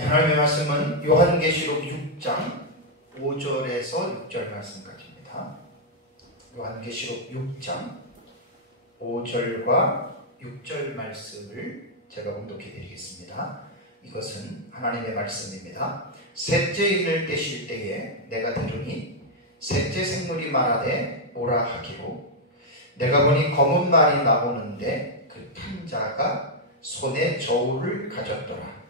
하나님의 말씀은 요한계시록 6장 5절에서 6절 말씀까지입니다. 요한계시록 6장 5절과 6절 말씀을 제가 봉독해 드리겠습니다. 이것은 하나님의 말씀입니다. 셋째 인을 떼실 때에 내가 들으니 셋째 생물이 말하되 오라 하기로 내가 보니 검은 말이 나오는데 그 탄 자가 손에 저울을 가졌더라.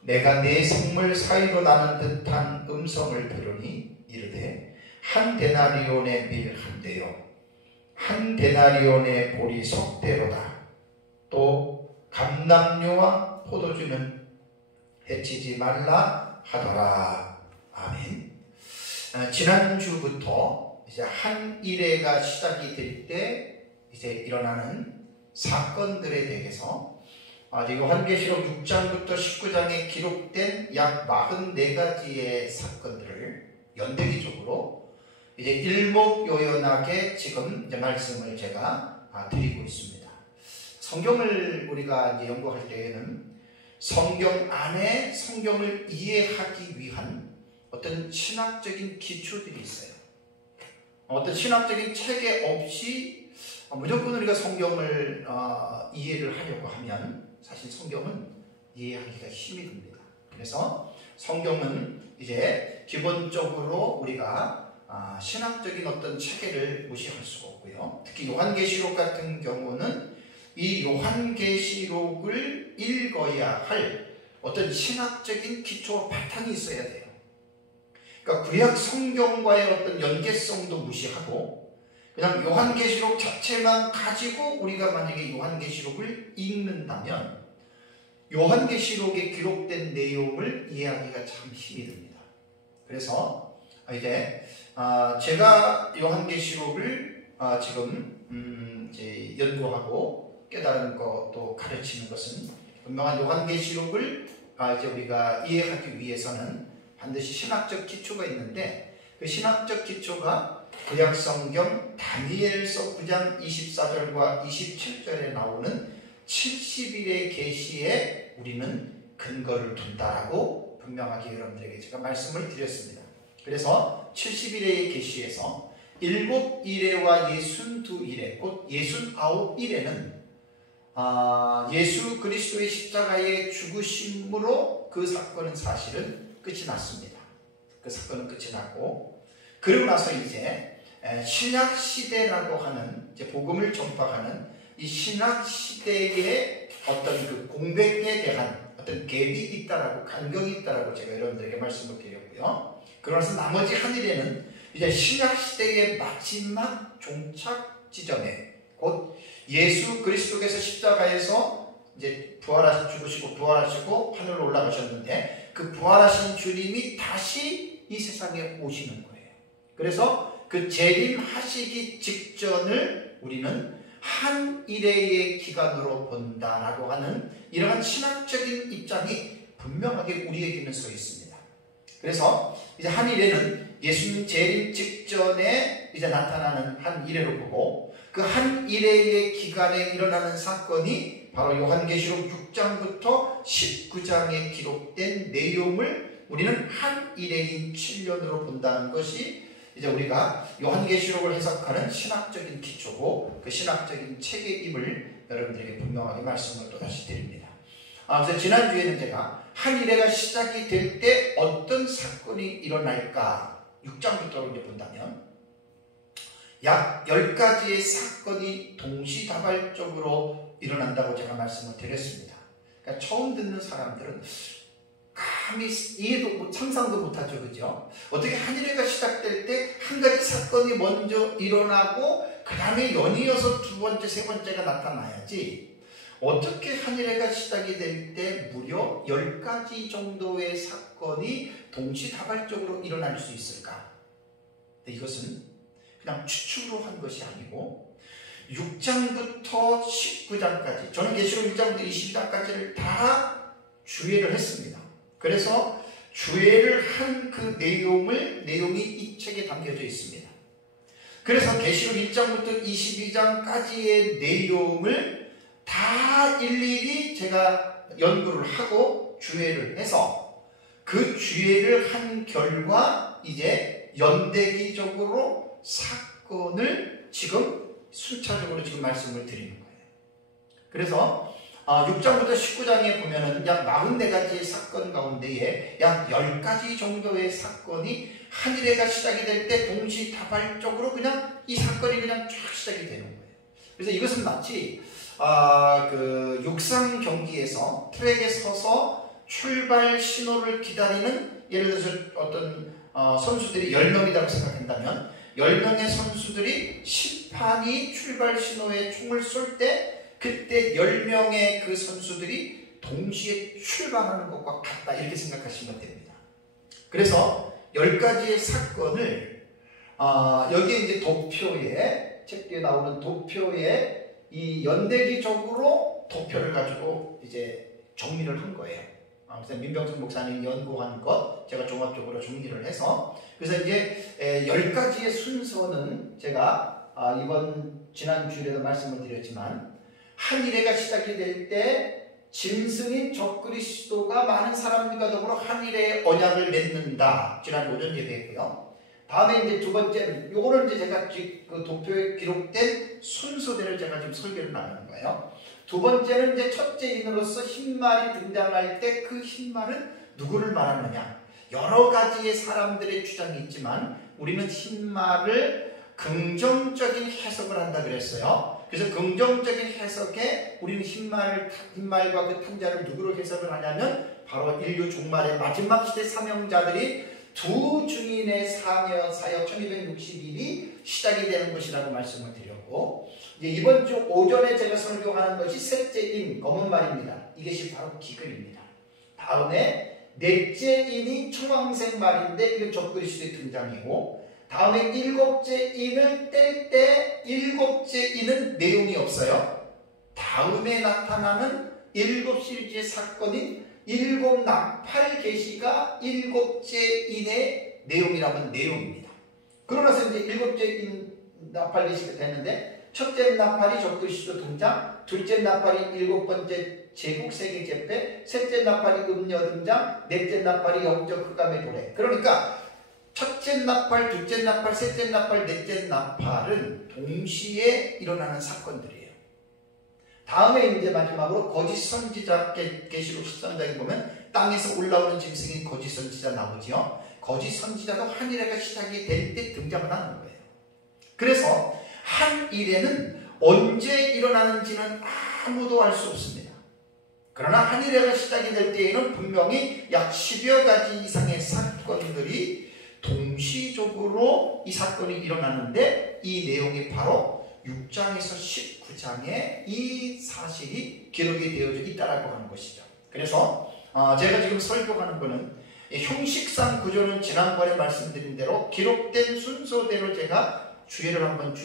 내가 네 생물 사이로 나는 듯한 음성을 들으니 이르되 한 데나리온의 밀 한 대요 한 데나리온의 보리 석 대로다. 또 감람류와 포도주는 해치지 말라 하더라. 아멘. 지난주부터 이제 한 일회가 시작이 될 때 이제 일어나는 사건들에 대해서 요한계시록 6장부터 19장에 기록된 약 44가지의 사건들을 연대기적으로 이제 일목요연하게 지금 이제 말씀을 제가 드리고 있습니다. 성경을 우리가 이제 연구할 때에는 성경 안에 성경을 이해하기 위한 어떤 신학적인 기초들이 있어요. 어떤 신학적인 체계 없이 무조건 우리가 성경을 이해를 하려고 하면 사실 성경은 이해하기가 힘이 듭니다. 그래서 성경은 이제 기본적으로 우리가 신학적인 어떤 체계를 무시할 수가 없고요. 특히 요한계시록 같은 경우는 이 요한계시록을 읽어야 할 어떤 신학적인 기초와 바탕이 있어야 돼요. 그러니까 구약 성경과의 어떤 연계성도 무시하고 그냥 요한계시록 자체만 가지고 우리가 만약에 요한계시록을 읽는다면 요한계시록에 기록된 내용을 이해하기가 참 힘이 듭니다. 그래서 이제 제가 요한계시록을 지금 이제 연구하고 깨달은 것도 가르치는 것은 분명한 요한계시록을 이제 우리가 이해하기 위해서는 반드시 신학적 기초가 있는데 그 신학적 기초가 구약성경 다니엘서 9장 24절과 27절에 나오는 70일의 계시에 우리는 근거를 둔다라고 분명하게 여러분들에게 제가 말씀을 드렸습니다. 그래서 70일의 계시에서 7일에와 62일에 곧 69일에는 예수 그리스도의 십자가의 죽으심으로 그 사건은 사실은 끝이 났습니다. 그 사건은 끝이 났고 그러고 나서 이제 신약 시대라고 하는 이제 복음을 전파하는 이 신약 시대의 어떤 그 공백에 대한 어떤 갭이 있다라고 간격이 있다라고 제가 여러분들에게 말씀을 드렸고요. 그러면서 나머지 한 일에는 이제 신약 시대의 마지막 종착 지점에 곧 예수 그리스도께서 십자가에서 이제 죽으시고 부활하시고 하늘로 올라가셨는데 그 부활하신 주님이 다시 이 세상에 오시는 거예요. 그래서 그 재림하시기 직전을 우리는 한 일회의 기간으로 본다라고 하는 이러한 신학적인 입장이 분명하게 우리에게는 서 있습니다. 그래서 이제 한 일회는 예수님 재림 직전에 이제 나타나는 한 일회로 보고 그 한 일회의 기간에 일어나는 사건이 바로 요한계시록 6장부터 19장에 기록된 내용을 우리는 한 일회인 7년으로 본다는 것이 이제 우리가 요한계시록을 해석하는 신학적인 기초고 그 신학적인 체계임을 여러분들에게 분명하게 말씀을 또다시 드립니다. 그래서 지난주에는 제가 한 일회가 시작이 될 때 어떤 사건이 일어날까 6장부터 이제 본다면 약 10가지의 사건이 동시다발적으로 일어난다고 제가 말씀을 드렸습니다. 그러니까 처음 듣는 사람들은 감히 이해도 상상도 못하죠, 그죠? 어떻게 한 일회가 시작될 때 한 가지 사건이 먼저 일어나고 그 다음에 연이어서 두 번째, 세 번째가 나타나야지 어떻게 한 일회가 시작이 될 때 무려 10가지 정도의 사건이 동시다발적으로 일어날 수 있을까? 근데 이것은 그냥 추측으로 한 것이 아니고 6장부터 19장까지 저는 계시록 1장부터 22장까지를 다 주의를 했습니다. 그래서 주의를 한 그 내용이 이 책에 담겨져 있습니다. 그래서 계시록 1장부터 22장까지의 내용을 다 일일이 제가 연구를 하고 주회를 해서 그 주회를 한 결과 이제 연대기적으로 사건을 지금 순차적으로 지금 말씀을 드리는 거예요. 그래서 6장부터 19장에 보면은 약 44가지의 사건 가운데에 약 10가지 정도의 사건이 한 일회가 시작이 될 때 동시다발적으로 그냥 이 사건이 그냥 쫙 시작이 되는 거예요. 그래서 이것은 마치 그 육상 경기에서 트랙에 서서 출발 신호를 기다리는, 예를 들어서 어떤 선수들이 10명이라고 생각한다면 10명의 선수들이 심판이 출발 신호에 총을 쏠 때 그때 10명의 그 선수들이 동시에 출발하는 것과 같다, 이렇게 생각하시면 됩니다. 그래서 10가지의 사건을 여기에 이제 도표에, 책 뒤에 나오는 도표에 이 연대기적으로 도표를 가지고 이제 정리를 한 거예요. 그래서 민병성 목사님이 연구한 것 제가 종합적으로 정리를 해서, 그래서 이제 10가지의 순서는 제가 지난 주일에도 말씀을 드렸지만, 한 일회가 시작이 될 때 짐승인 적그리스도가 많은 사람들과 더불어 한 일회의 언약을 맺는다, 지난 오전 예배했고요. 다음에 이제 두 번째는, 요거는 이제 제가 그 도표에 기록된 순서대로 제가 지금 설교를 나누는 거예요. 두 번째는 이제 첫째인으로서 흰말이 등장할 때 그 흰말은 누구를 말하느냐. 여러 가지의 사람들의 주장이 있지만 우리는 흰말을 긍정적인 해석을 한다 그랬어요. 그래서 긍정적인 해석에 우리는 흰말과 그 탐자를 누구로 해석을 하냐면 바로 인류 종말의 마지막 시대 사명자들이 두 증인의 사역 1260일이 시작이 되는 것이라고 말씀을 드렸고, 이제 이번 주 오전에 제가 설교하는 것이 셋째인 검은 말입니다. 이것이 바로 기근입니다. 다음에 넷째인이 청황색 말인데 이건 적그리스도의 등장이고, 다음에 일곱째 인을 뗄 때 일곱째 인은 내용이 없어요. 다음에 나타나는 일곱 시리즈의 사건인 일곱 나팔 계시가 일곱째 인의 내용이라면 내용입니다. 그러고 나서 이제 일곱째 인 나팔 계시가 되는데, 첫째 나팔이 적그리스도 등장, 둘째 나팔이 일곱 번째 제국 세계 재패, 셋째 나팔이 음녀 등장, 넷째 나팔이 영적 흑암의 도래. 그러니까 첫째 나팔, 둘째 나팔, 셋째 나팔, 넷째 나팔은 동시에 일어나는 사건들이에요. 다음에 이제 마지막으로 거짓 선지자, 계시록 13장에 보면 땅에서 올라오는 짐승인 거짓 선지자 나오죠. 거짓 선지자도 한 일회가 시작이 될 때 등장을 하는 거예요. 그래서 한 일회는 언제 일어나는지는 아무도 알 수 없습니다. 그러나 한 일회가 시작이 될 때에는 분명히 약 10여 가지 이상의 사건들이 동시적으로 이 사건이 일어나는데, 이 내용이 바로 6장에서 19장에 이 사실이 기록이 되어져 있다라고 하는 것이죠. 그래서 제가 지금 설교하는 거는 형식상 구조는 지난번에 말씀드린 대로 기록된 순서대로 제가 주에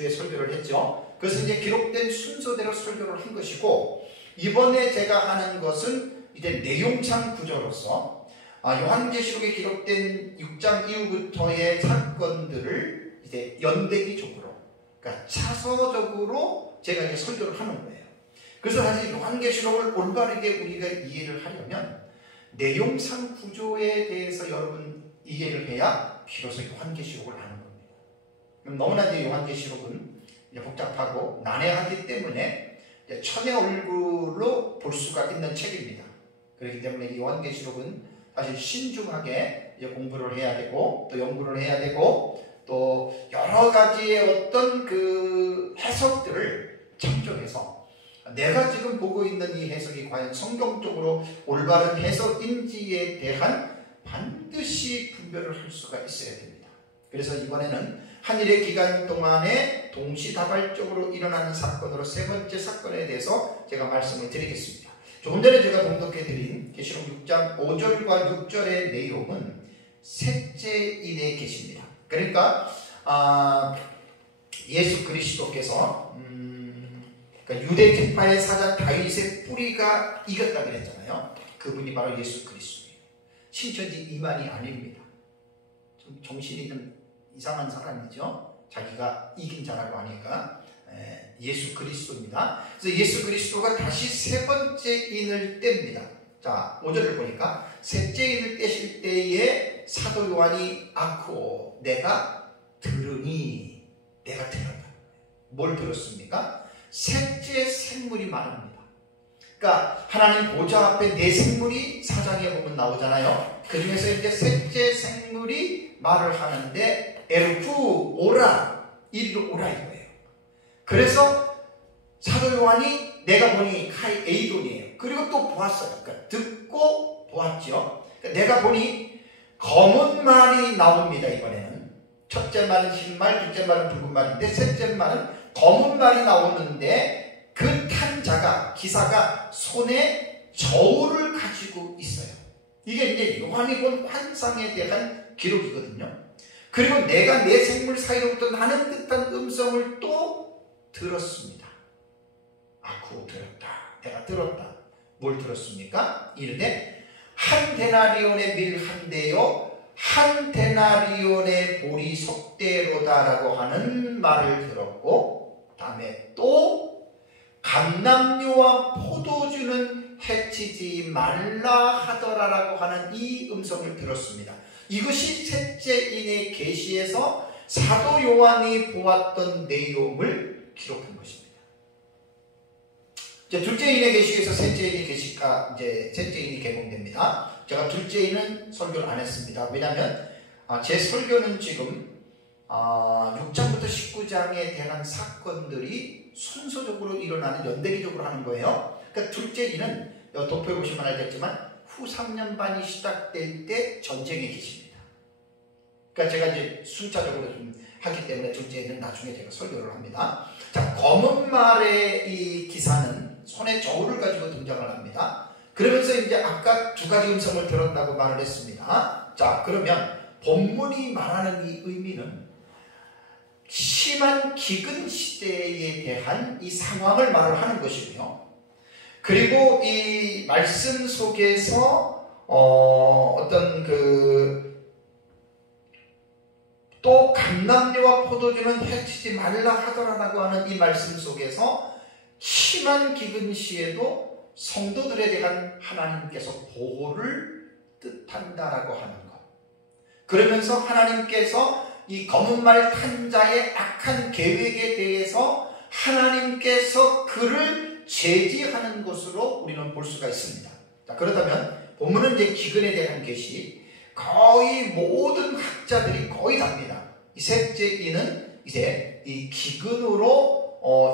설교를 했죠. 그래서 이제 기록된 순서대로 설교를 한 것이고, 이번에 제가 하는 것은 이제 내용상 구조로서 요한계시록에 기록된 6장 이후부터의 사건들을 이제 연대기적으로, 그러니까 차서적으로 제가 이제 설교를 하는 거예요. 그래서 사실 요한계시록을 올바르게 우리가 이해를 하려면 내용상 구조에 대해서 여러분 이해를 해야 비로소 요한계시록을 아는 겁니다. 너무나 이제 요한계시록은 복잡하고 난해하기 때문에 천의 얼굴로 볼 수가 있는 책입니다. 그렇기 때문에 요한계시록은 사실 신중하게 공부를 해야 되고, 또 연구를 해야 되고, 또 여러 가지의 어떤 그 해석들을 참조해서 내가 지금 보고 있는 이 해석이 과연 성경적으로 올바른 해석인지에 대한 반드시 분별을 할 수가 있어야 됩니다. 그래서 이번에는 한 일의 기간 동안에 동시다발적으로 일어나는 사건으로 세 번째 사건에 대해서 제가 말씀을 드리겠습니다. 조금 전에 제가 봉독해드린 계시록 6장 5절과 6절의 내용은 셋째 인의 계시입니다. 그러니까 예수 그리스도께서 그러니까 유대 지파의 사자 다윗의 뿌리가 이겼다 그랬잖아요. 그분이 바로 예수 그리스도예요. 신천지 이만이 아닙니다. 좀 정신이 좀 이상한 사람이죠. 자기가 이긴 자라고 하니까. 예수 그리스도입니다. 그래서 예수 그리스도가 다시 세 번째 인을 뗍니다. 자, 5절을 보니까 셋째 인을 떼실 때에 사도 요한이 아쿠오 내가 들으니 내가 들었다. 뭘 들었습니까? 셋째 생물이 말합니다. 그러니까 하나님 보좌 앞에 네 생물이 4장에 보면 나오잖아요. 그 중에서 이제 셋째 생물이 말을 하는데 에르쿠 오라 이리로 오라 이거예요. 그래서 사도 요한이 내가 보니 카이 에이돈이에요. 그리고 또 보았어요. 그러니까 듣고 보았죠. 그러니까 내가 보니 검은 말이 나옵니다. 이번에는 첫째 말은 흰 말, 둘째 말은 붉은 말인데 셋째 말은 검은 말이 나오는데 그 탄 자가 기사가 손에 저울을 가지고 있어요. 이게 이제 요한이 본 환상에 대한 기록이거든요. 그리고 내가 내 생물 사이로부터 나는 듯한 음성을 또 들었습니다. 아쿠 들었다. 내가 들었다. 뭘 들었습니까? 이르되 한 데나리온의 밀 한 대요 한 데나리온의 보리 속대로다라고 하는 말을 들었고 다음에 또 감람류와 포도주는 해치지 말라 하더라라고 하는 이 음성을 들었습니다. 이것이 셋째인의 계시에서 사도 요한이 보았던 내용을 기록한 것입니다. 이제 둘째인의 계시에서 셋째인의 계시가 이제 셋째인이 개봉됩니다. 제가 둘째인은 설교를 안 했습니다. 왜냐하면 제 설교는 지금 6장부터 19장에 대한 사건들이 순서적으로 일어나는 연대기적으로 하는 거예요. 그러니까 둘째인은 도표에 보시면 알겠지만 후 3년 반이 시작될 때 전쟁에 계십니다. 그러니까 제가 이제 순차적으로 좀 하기 때문에 둘째인은 나중에 제가 설교를 합니다. 자, 검은 말의 이 기사는 손에 저울을 가지고 등장을 합니다. 그러면서 이제 아까 두 가지 음성을 들었다고 말을 했습니다. 자, 그러면 본문이 말하는 이 의미는 심한 기근 시대에 대한 이 상황을 말을 하는 것이고요. 그리고 이 말씀 속에서 어떤 또 감람류와 포도주는 해치지 말라 하더라라고 하는 이 말씀 속에서 심한 기근 시에도 성도들에 대한 하나님께서 보호를 뜻한다라고 하는 것. 그러면서 하나님께서 이 검은 말 탄 자의 악한 계획에 대해서 하나님께서 그를 제지하는 것으로 우리는 볼 수가 있습니다. 자, 그렇다면 본문은 이제 기근에 대한 계시 거의 모든 학자들이 거의 답니다. 이 셋째 이는 이제 이 기근으로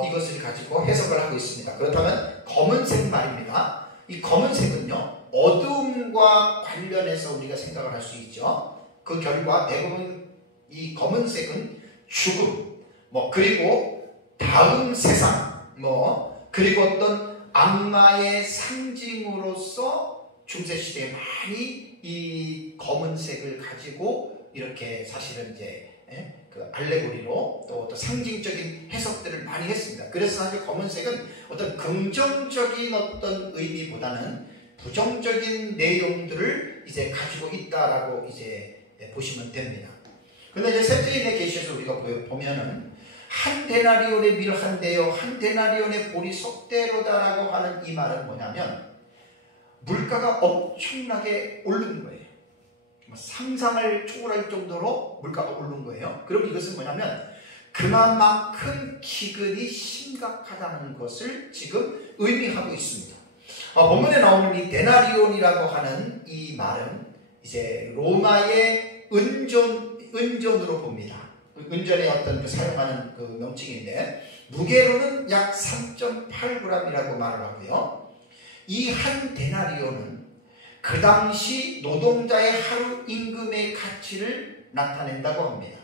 이것을 가지고 해석을 하고 있습니다. 그렇다면 검은색 말입니다. 이 검은색은요 어두움과 관련해서 우리가 생각을 할 수 있죠. 그 결과 대부분 이 검은색은 죽음, 그리고 다음 세상, 그리고 어떤 악마의 상징으로서 중세시대에 많이 이 검은색을 가지고 이렇게 사실은 이제 그 알레고리로 또 상징적인 해석들을 많이 했습니다. 그래서 사실 검은색은 어떤 긍정적인 어떤 의미보다는 부정적인 내용들을 이제 가지고 있다라고 이제 보시면 됩니다. 근데 이제 셋째인의 계시에서 우리가 보면은 한 데나리온의 밀 한 대요 한 데나리온의 보리 속대로다라고 하는 이 말은 뭐냐면 물가가 엄청나게 오른 거예요. 상상을 초월할 정도로 물가가 오른 거예요. 그럼 이것은 뭐냐면 그만큼 기근이 심각하다는 것을 지금 의미하고 있습니다. 본문에 나오는 이 데나리온이라고 하는 이 말은 이제 로마의 은전으로 봅니다. 은전의 어떤 사용하는 그 명칭인데 무게로는 약 3.8g이라고 말을 하고요. 이 한 데나리온은 그 당시 노동자의 하루 임금의 가치를 나타낸다고 합니다.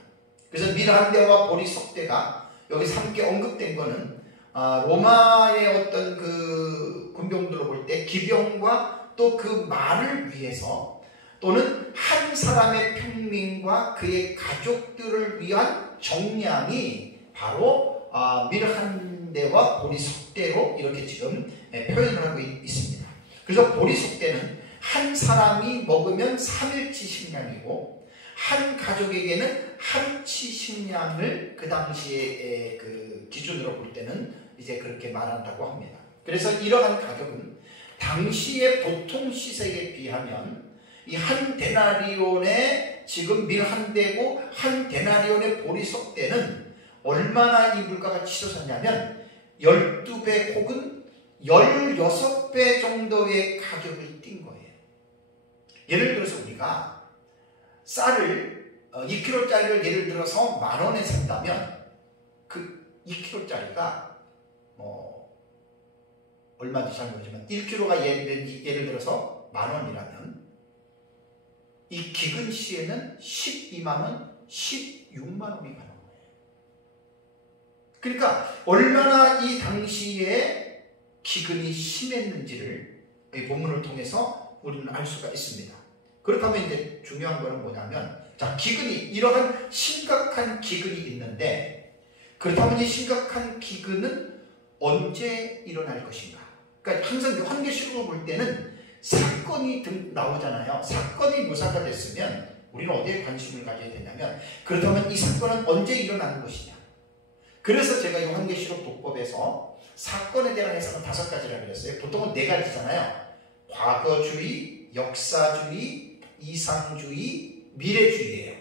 그래서 밀 한 대와 보리 속대가 여기서 함께 언급된 거는 로마의 어떤 그 군병들로 볼 때 기병과 또 그 말을 위해서 또는 한 사람의 평민과 그의 가족들을 위한 정량이 바로 밀 한 대와 보리 속대로 이렇게 지금 표현을 하고 있습니다. 그래서 보리 속대는 한 사람이 먹으면 3일치 식량이고 한 가족에게는 하루치 식량을 그 당시에 그 기준으로 볼 때는 이제 그렇게 말한다고 합니다. 그래서 이러한 가격은 당시의 보통 시세에 비하면 이 한 데나리온에 지금 밀 한 대고 한 데나리온의 보리석대는 얼마나 이 물가가 치솟았냐면 12배 혹은 16배 정도의 가격을 띈 거예요. 예를 들어서 우리가 쌀을 2kg짜리를 예를 들어서 10,000원에 산다면 그 2kg짜리가 얼마인지 잘 모르지만 1kg가 예를 들어서 10,000원이라면 이 기근 시에는 120,000원, 160,000원이 가는 거예요. 그러니까 얼마나 이 당시에 기근이 심했는지를 이 본문을 통해서 우리는 알 수가 있습니다. 그렇다면 이제 중요한 거는 뭐냐면, 자, 기근이, 이러한 심각한 기근이 있는데, 그렇다면 이 심각한 기근은 언제 일어날 것인가? 그러니까 항상 요한계시록을 볼 때는 사건이 나오잖아요. 사건이 묘사가 됐으면 우리는 어디에 관심을 가져야 되냐면, 그렇다면 이 사건은 언제 일어나는 것이냐? 그래서 제가 요한계시록 독법에서 사건에 대한 해석은 5가지라고 그랬어요. 보통은 4가지잖아요. 과거주의, 역사주의, 이상주의, 미래주의예요.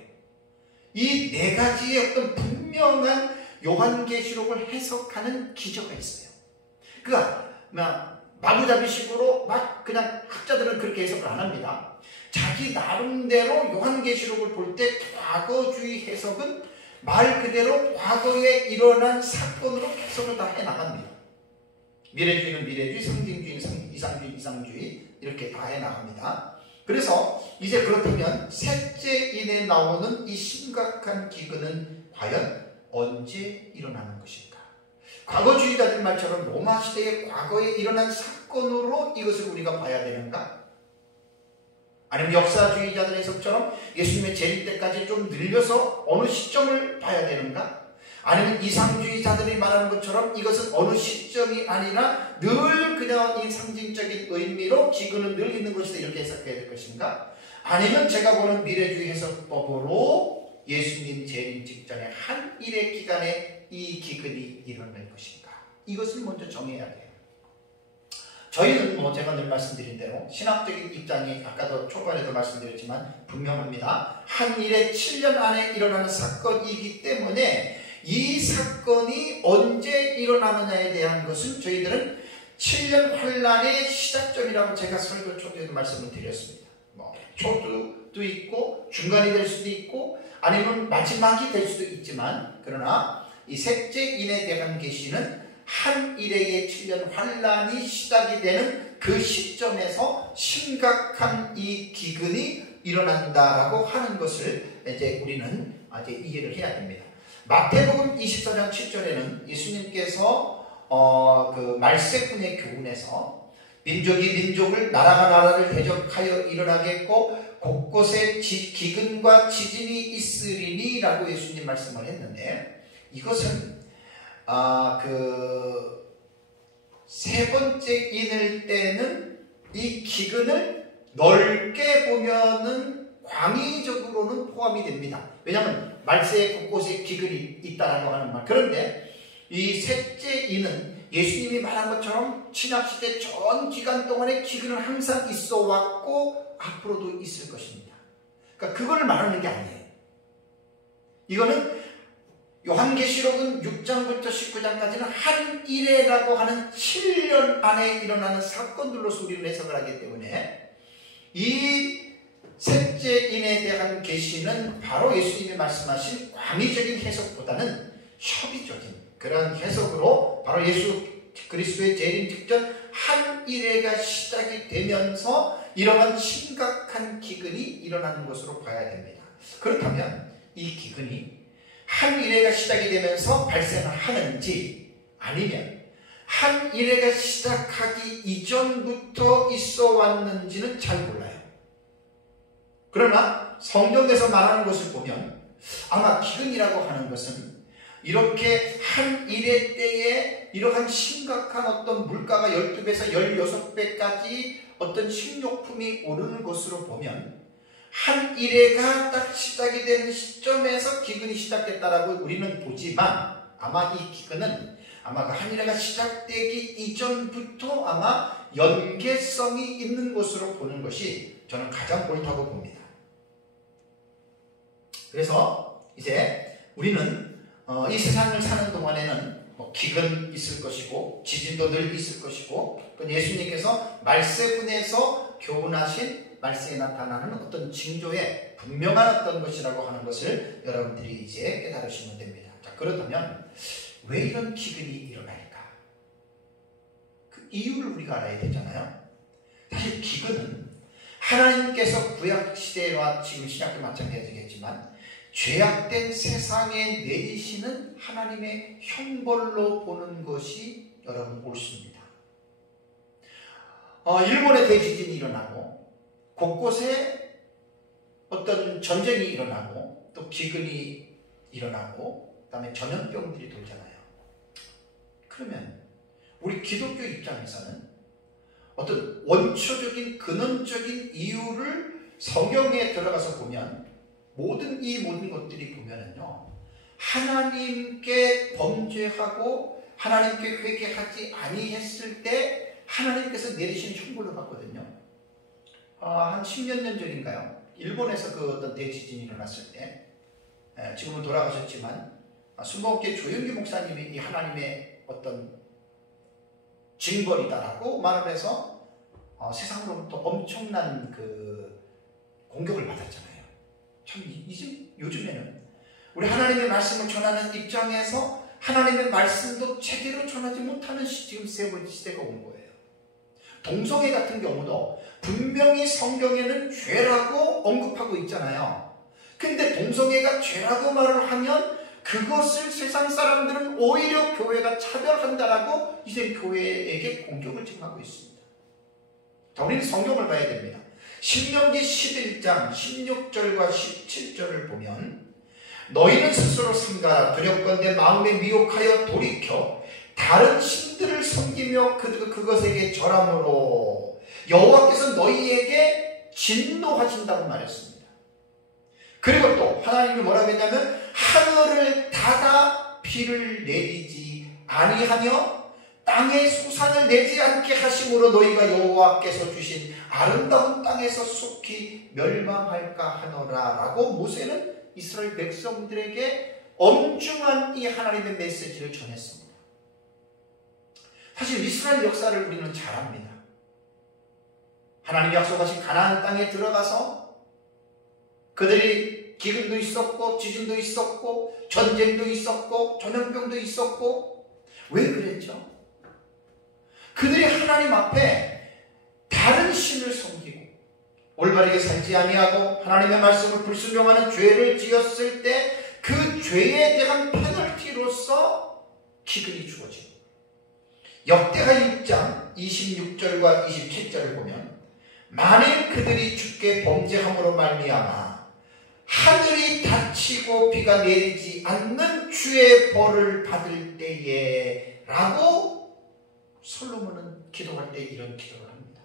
이 4가지의 어떤 분명한 요한계시록을 해석하는 기저가 있어요. 그러니까 마구잡이식으로 막 그냥 학자들은 그렇게 해석을 안 합니다. 자기 나름대로 요한계시록을 볼 때 과거주의 해석은 말 그대로 과거에 일어난 사건으로 해석을 다 해나갑니다. 미래주의는 미래주의, 상징주의는 이상주의, 이상주의 이렇게 다 해나갑니다. 그래서 이제 그렇다면 셋째인에 나오는 이 심각한 기근은 과연 언제 일어나는 것인가? 과거주의자들 말처럼 로마 시대의 과거에 일어난 사건으로 이것을 우리가 봐야 되는가? 아니면 역사주의자들의 해석처럼 예수님의 재림 때까지 좀 늘려서 어느 시점을 봐야 되는가? 아니면 이상주의자들이 말하는 것처럼 이것은 어느 시점이 아니라 늘 그냥 이 상징적인 의미로 기근은 늘 있는 것이다 이렇게 해석해야 될 것인가? 아니면 제가 보는 미래주의 해석법으로 예수님 재림 직전에 한 일의 기간에 이 기근이 일어날 것인가? 이것을 먼저 정해야 돼요. 저희는 제가 늘 말씀드린 대로 신학적인 입장이 아까도 초반에도 말씀드렸지만 분명합니다. 한 일의 7년 안에 일어나는 사건이기 때문에 이 사건이 언제 일어나느냐에 대한 것은 저희들은 7년 환란의 시작점이라고 제가 설교 초기에도 말씀을 드렸습니다. 초도 있고 중간이 될 수도 있고 아니면 마지막이 될 수도 있지만, 그러나 이 셋째인에 대한 계시는 한 일의 7년 환란이 시작이 되는 그 시점에서 심각한 이 기근이 일어난다라고 하는 것을 이제 우리는 이제 이해를 해야 됩니다. 마태복음 24장 7절에는 예수님께서 그 말세꾼의 교훈에서 민족이 민족을, 나라가 나라를 대적하여 일어나겠고 곳곳에 기근과 지진이 있으리니 라고 예수님 말씀을 했는데, 이것은 그 세 번째 인을 때는 이 기근을 넓게 보면은 광의적으로는 포함이 됩니다. 왜냐하면 말세에 곳곳에 기근이 있다라고 하는 말. 그런데 이 셋째 인은 예수님이 말한 것처럼 신약시대 전 기간 동안에 기근은 항상 있어 왔고 앞으로도 있을 것입니다. 그러니까 그걸 말하는 게 아니에요. 이거는 요한계시록은 6장부터 19장까지는 한 일회라고 하는 7년 안에 일어나는 사건들로서 우리는 해석을 하기 때문에 이 셋째 인에 대한 계시는 바로 예수님이 말씀하신 광의적인 해석보다는 협의적인 그런 해석으로 바로 예수 그리스도의 재림 직전 한 일회가 시작이 되면서 이러한 심각한 기근이 일어나는 것으로 봐야 됩니다. 그렇다면 이 기근이 한 일회가 시작이 되면서 발생을 하는지 아니면 한 일회가 시작하기 이전부터 있어 왔는지는 잘 몰라요. 그러나 성경에서 말하는 것을 보면 아마 기근이라고 하는 것은 이렇게 한 일회 때에 이러한 심각한 어떤 물가가 12배에서 16배까지 어떤 식료품이 오르는 것으로 보면 한 일회가 딱 시작이 되는 시점에서 기근이 시작됐다라고 우리는 보지만, 아마 이 기근은 아마 그 한 일회가 시작되기 이전부터 아마 연계성이 있는 것으로 보는 것이 저는 가장 옳다고 봅니다. 그래서 이제 우리는 이 세상을 사는 동안에는 기근 있을 것이고 지진도 늘 있을 것이고 또 예수님께서 말세분에서 교훈하신 말세에 나타나는 어떤 징조의 분명한 어떤 것이라고 하는 것을 여러분들이 이제 깨달으시면 됩니다. 자, 그렇다면 왜 이런 기근이 일어날까? 그 이유를 우리가 알아야 되잖아요. 사실 기근은 하나님께서 구약시대와 지금 신약도 마찬가지겠지만 죄악된 세상에 내리시는 하나님의 형벌로 보는 것이 여러분 옳습니다. 일본의 대지진이 일어나고 곳곳에 어떤 전쟁이 일어나고 또 기근이 일어나고 그 다음에 전염병들이 돌잖아요. 그러면 우리 기독교 입장에서는 어떤 원초적인 근원적인 이유를 성경에 들어가서 보면 모든 것들이 보면은요, 하나님께 범죄하고 하나님께 회개하지 아니했을 때 하나님께서 내리신 형벌로 봤거든요. 한 10몇 년 전인가요? 일본에서 그 어떤 대지진이 일어났을 때, 지금은 돌아가셨지만 순복계 조영기 목사님이 이 하나님의 어떤 징벌이다라고 말을 해서 세상으로부터 엄청난 그 공격을 받았잖아요. 참 요즘에는 우리 하나님의 말씀을 전하는 입장에서 하나님의 말씀도 제대로 전하지 못하는 지금 시대가 온 거예요. 동성애 같은 경우도 분명히 성경에는 죄라고 언급하고 있잖아요. 근데 동성애가 죄라고 말을 하면 그것을 세상 사람들은 오히려 교회가 차별한다라고 이제 교회에게 공격을 지금 하고 있습니다. 자, 우리는 성경을 봐야 됩니다. 신명기 11장 16절과 17절을 보면 너희는 스스로 삼가 두렵건대 마음에 미혹하여 돌이켜 다른 신들을 섬기며 그것에게 절함으로 여호와께서 너희에게 진노하신다고 말했습니다. 그리고 또 하나님이 뭐라고 했냐면 하늘을 닫아 비를 내리지 아니하며 땅에 소산을 내지 않게 하심으로 너희가 여호와께서 주신 아름다운 땅에서 속히 멸망할까 하노라 라고 모세는 이스라엘 백성들에게 엄중한 이 하나님의 메시지를 전했습니다. 사실 이스라엘 역사를 우리는 잘 압니다. 하나님이 약속하신 가나안 땅에 들어가서 그들이 기근도 있었고 지진도 있었고 전쟁도 있었고 전염병도 있었고 왜 그랬죠? 그들이 하나님 앞에 다른 신을 섬기고 올바르게 살지 아니하고 하나님의 말씀을 불순종하는 죄를 지었을 때 그 죄에 대한 페널티로서 기근이 주어집니다. 역대하 6장 26절과 27절을 보면 만일 그들이 주께 범죄함으로 말미암아 하늘이 닫히고 비가 내리지 않는 주의 벌을 받을 때에 라고 솔로몬은 기도할 때 이런 기도를 합니다.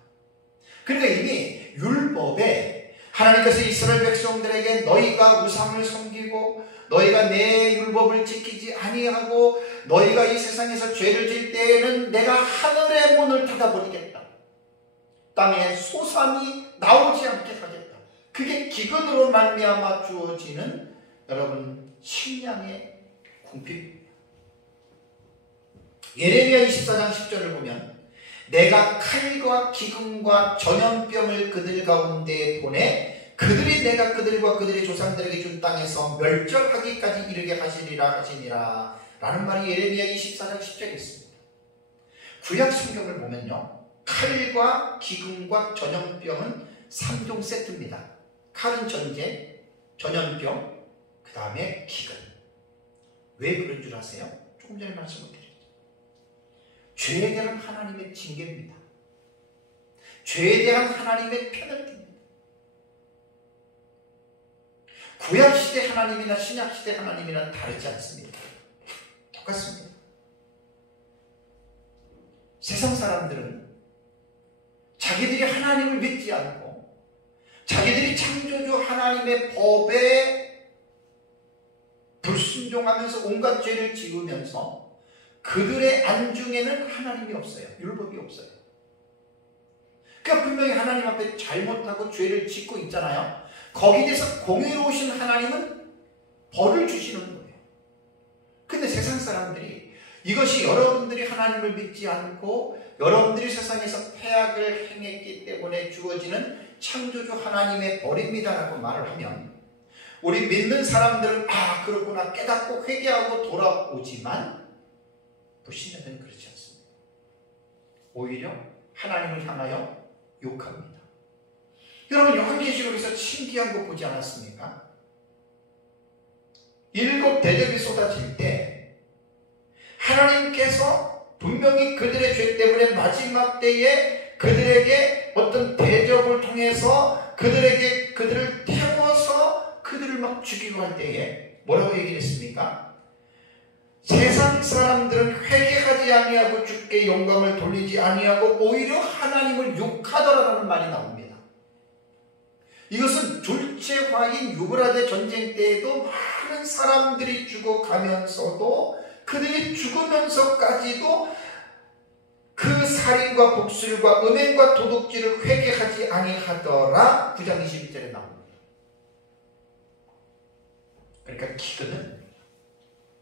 그러니까 이미 율법에 하나님께서 이스라엘 백성들에게 너희가 우상을 섬기고 너희가 내 율법을 지키지 아니하고 너희가 이 세상에서 죄를 질 때에는 내가 하늘의 문을 닫아버리겠다. 땅에 소산이 나오지 않게 하겠다. 그게 기근으로 말미암아 주어지는 여러분 식량의 궁핍입니다. 예레미야 24장 10절을 보면 내가 칼과 기근과 전염병을 그들 가운데 보내 그들이 내가 그들과 그들의 조상들에게 준 땅에서 멸절하기까지 이르게 하시니라 라는 말이 예레미야 24장 10절에 있습니다. 구약 성경을 보면요, 칼과 기근과 전염병은 3종 세트입니다. 칼은 전쟁, 전염병, 그 다음에 기근. 왜 그런 줄 아세요? 조금 전에 말씀을 드렸죠. 죄에 대한 하나님의 징계입니다. 죄에 대한 하나님의 페널티입니다. 구약시대 하나님이나 신약시대 하나님이나 다르지 않습니다. 똑같습니다. 세상 사람들은 자기들이 하나님을 믿지 않고 자기들이 창조주 하나님의 법에 불순종하면서 온갖 죄를 지으면서 그들의 안중에는 하나님이 없어요. 율법이 없어요. 그러니까 분명히 하나님 앞에 잘못하고 죄를 짓고 있잖아요. 거기에 대해서 공의로우신 하나님은 벌을 주시는 거예요. 근데 세상 사람들이 이것이 여러분들이 하나님을 믿지 않고 여러분들이 세상에서 패악을 행했기 때문에 주어지는 창조주 하나님의 벌입니다라고 말을 하면 우리 믿는 사람들은 아 그렇구나 깨닫고 회개하고 돌아오지만 불신자들은 그렇지 않습니다. 오히려 하나님을 향하여 욕합니다. 여러분 요한계시록에서 신기한 거 보지 않았습니까? 7 대접이 쏟아질 때 하나님께서 분명히 그들의 죄 때문에 마지막 때에 그들에게 어떤 대접을 통해서 그들을 태워서 그들을 막 죽이고 할 때에 뭐라고 얘기했습니까? 세상 사람들은 회개하지 아니하고 주께 영광을 돌리지 아니하고 오히려 하나님을 욕하더라라는 말이 나옵니다. 이것은 둘째화인 유브라데 전쟁 때에도 많은 사람들이 죽어가면서도 그들이 죽으면서까지도 그 살인과 복술과 음행과 도둑질을 회개하지 아니하더라 9장 22절에 나옵니다. 그러니까 기근은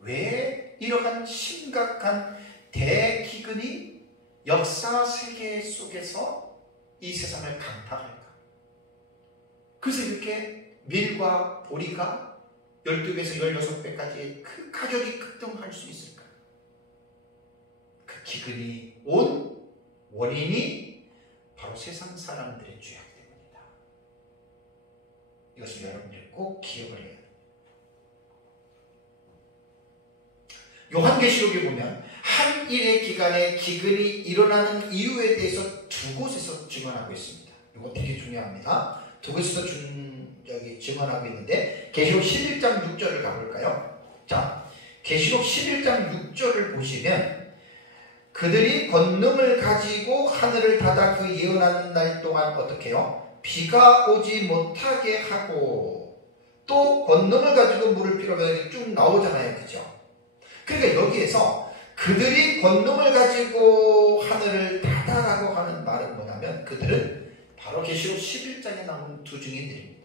왜 이러한 심각한 대기근이 역사 세계 속에서 이 세상을 강타할까? 그래서 이렇게 밀과 보리가 12배에서 16배까지의 그 가격이 급등할 수 있을까? 그 기근이 온 원인이 바로 세상 사람들의 죄악 때문이다. 이것을 여러분들이 꼭 기억을 해야 합니다. 요한계시록에 보면 한 일의 기간에 기근이 일어나는 이유에 대해서 2곳에서 증언하고 있습니다. 이거 되게 중요합니다. 2곳에서 증언하고 있는데 계시록 11장 6절을 가볼까요? 자, 계시록 11장 6절을 보시면 그들이 권능을 가지고 하늘을 닫아 그 예언하는 날 동안 어떻게 해요? 비가 오지 못하게 하고 또 권능을 가지고 물을 필요하면 쭉 나오잖아요. 그죠? 그러니까 여기에서 그들이 권능을 가지고 하늘을 닫아라고 하는 말은 뭐냐면 그들은 바로 계시록 11장에 나오는 두 증인들입니다.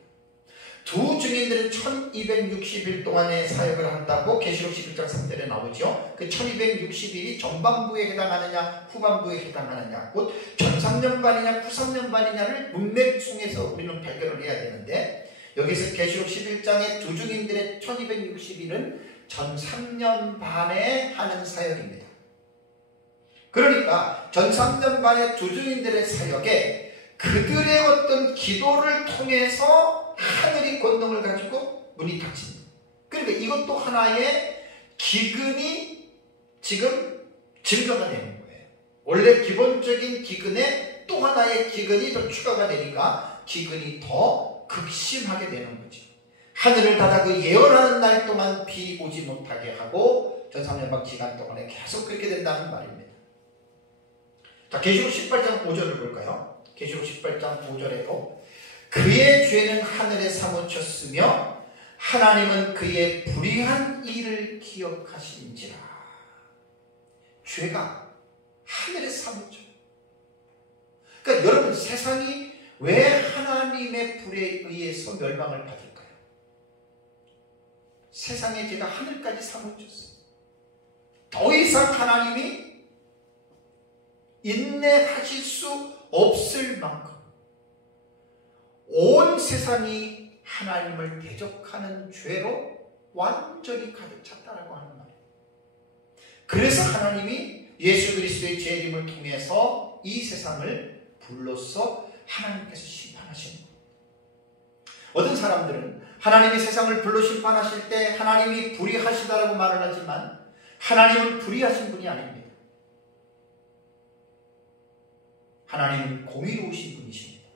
두 증인들은 1260일 동안의 사역을 한다고 계시록 11장 3절에 나오죠. 그 1260일이 전반부에 해당하느냐 후반부에 해당하느냐 곧 전3년반이냐 후3년반이냐를 문맥송에서 우리는 발견을 해야 되는데 여기서 계시록 11장의 두 증인들의 1260일은 전 3년 반에 하는 사역입니다. 그러니까 전 3년 반의 두 증인들의 사역에 그들의 어떤 기도를 통해서 하늘이 권능을 가지고 문이 닫힙니다. 그러니까 이것도 하나의 기근이 지금 증가가 되는 거예요. 원래 기본적인 기근에 또 하나의 기근이 더 추가가 되니까 기근이 더 극심하게 되는 거죠. 하늘을 닫아 그 예언하는 날 동안 비 오지 못하게 하고 전 3년반 기간 동안에 계속 그렇게 된다는 말입니다. 자, 계시록 18장 5절을 볼까요? 계시록 18장 5절에도 그의 죄는 하늘에 사무쳤으며 하나님은 그의 불의한 일을 기억하신지라. 죄가 하늘에 사무쳐요. 그러니까 여러분 세상이 왜 하나님의 불에 의해서 멸망을 받을까요? 세상의 죄가 하늘까지 사무쳤어요. 더 이상 하나님이 인내하실 수 없을 만큼 온 세상이 하나님을 대적하는 죄로 완전히 가득 찼다라고 하는 말이에요. 그래서 하나님이 예수 그리스도의 재림을 통해서 이 세상을 불로써 하나님께서 심판하신 거예요. 어떤 사람들은 하나님이 세상을 불로 심판하실 때 하나님이 불의하시다라고 말을 하지만 하나님은 불의하신 분이 아닙니다. 하나님은 공의로우신 분이십니다.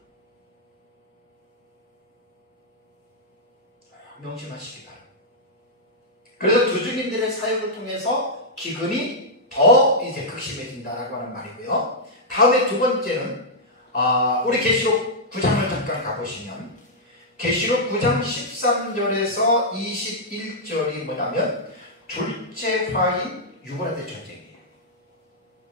명심하시기 바랍니다. 그래서 두 증인들의 사역을 통해서 기근이 더 이제 극심해진다라고 하는 말이고요. 다음에 두 번째는 우리 계시록 9장을 잠깐 가보시면 계시록 9장 13절에서 21절이 21절이 뭐냐면 둘째 화인 유브라데 전쟁이에요.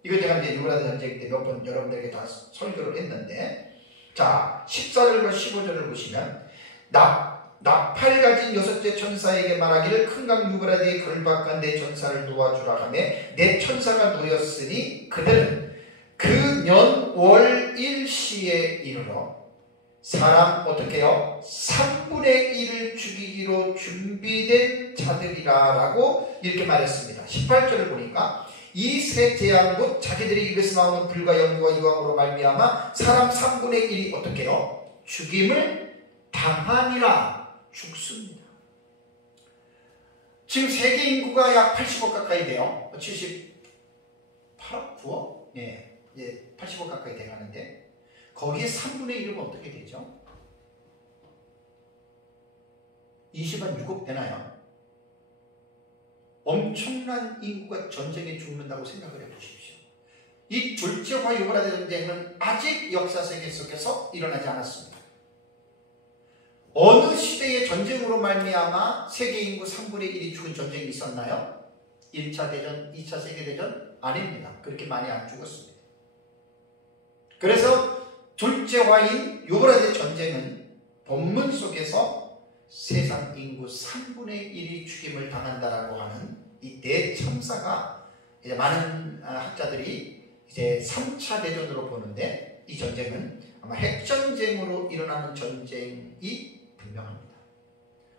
이거 제가 이제 유브라데 전쟁 때 몇 번 여러분들에게 다 설교를 했는데, 자 14절과 15절을 보시면 나팔 가진 6째 천사에게 말하기를 큰 강 유브라데의 걸박한 내 천사를 도와주라 하며 내 천사가 놓였으니 그들은 그 년 월 일시에 이르러 사람 어떻게 해요? 3분의 1을 죽이기로 준비된 자들이라 라고 이렇게 말했습니다. 18절을 보니까 이 세 재앙 곧 자기들의 입에서 나오는 불과 연기와 이왕으로 말미암아 사람 3분의 1이 어떻게 해요? 죽임을 당하니라. 죽습니다. 지금 세계 인구가 약 80억 가까이 돼요. 78억? 9억? 네, 80억 가까이 돼가는데 거기에 3분의 1이면 어떻게 되죠? 20만 6억 되나요? 엄청난 인구가 전쟁에 죽는다고 생각을 해보십시오. 이 둘째와 유브라데 전쟁은 아직 역사 세계 속에서 일어나지 않았습니다. 어느 시대의 전쟁으로 말미암아 세계 인구 3분의 1이 죽은 전쟁이 있었나요? 1차 대전, 2차 세계대전? 아닙니다. 그렇게 많이 안 죽었습니다. 그래서 둘째화인 유브라데 전쟁은 본문 속에서 세상 인구 3분의 1이 죽임을 당한다라고 하는 이 대참사가 이제 많은 학자들이 이제 3차 대전으로 보는데, 이 전쟁은 아마 핵전쟁으로 일어나는 전쟁이 분명합니다.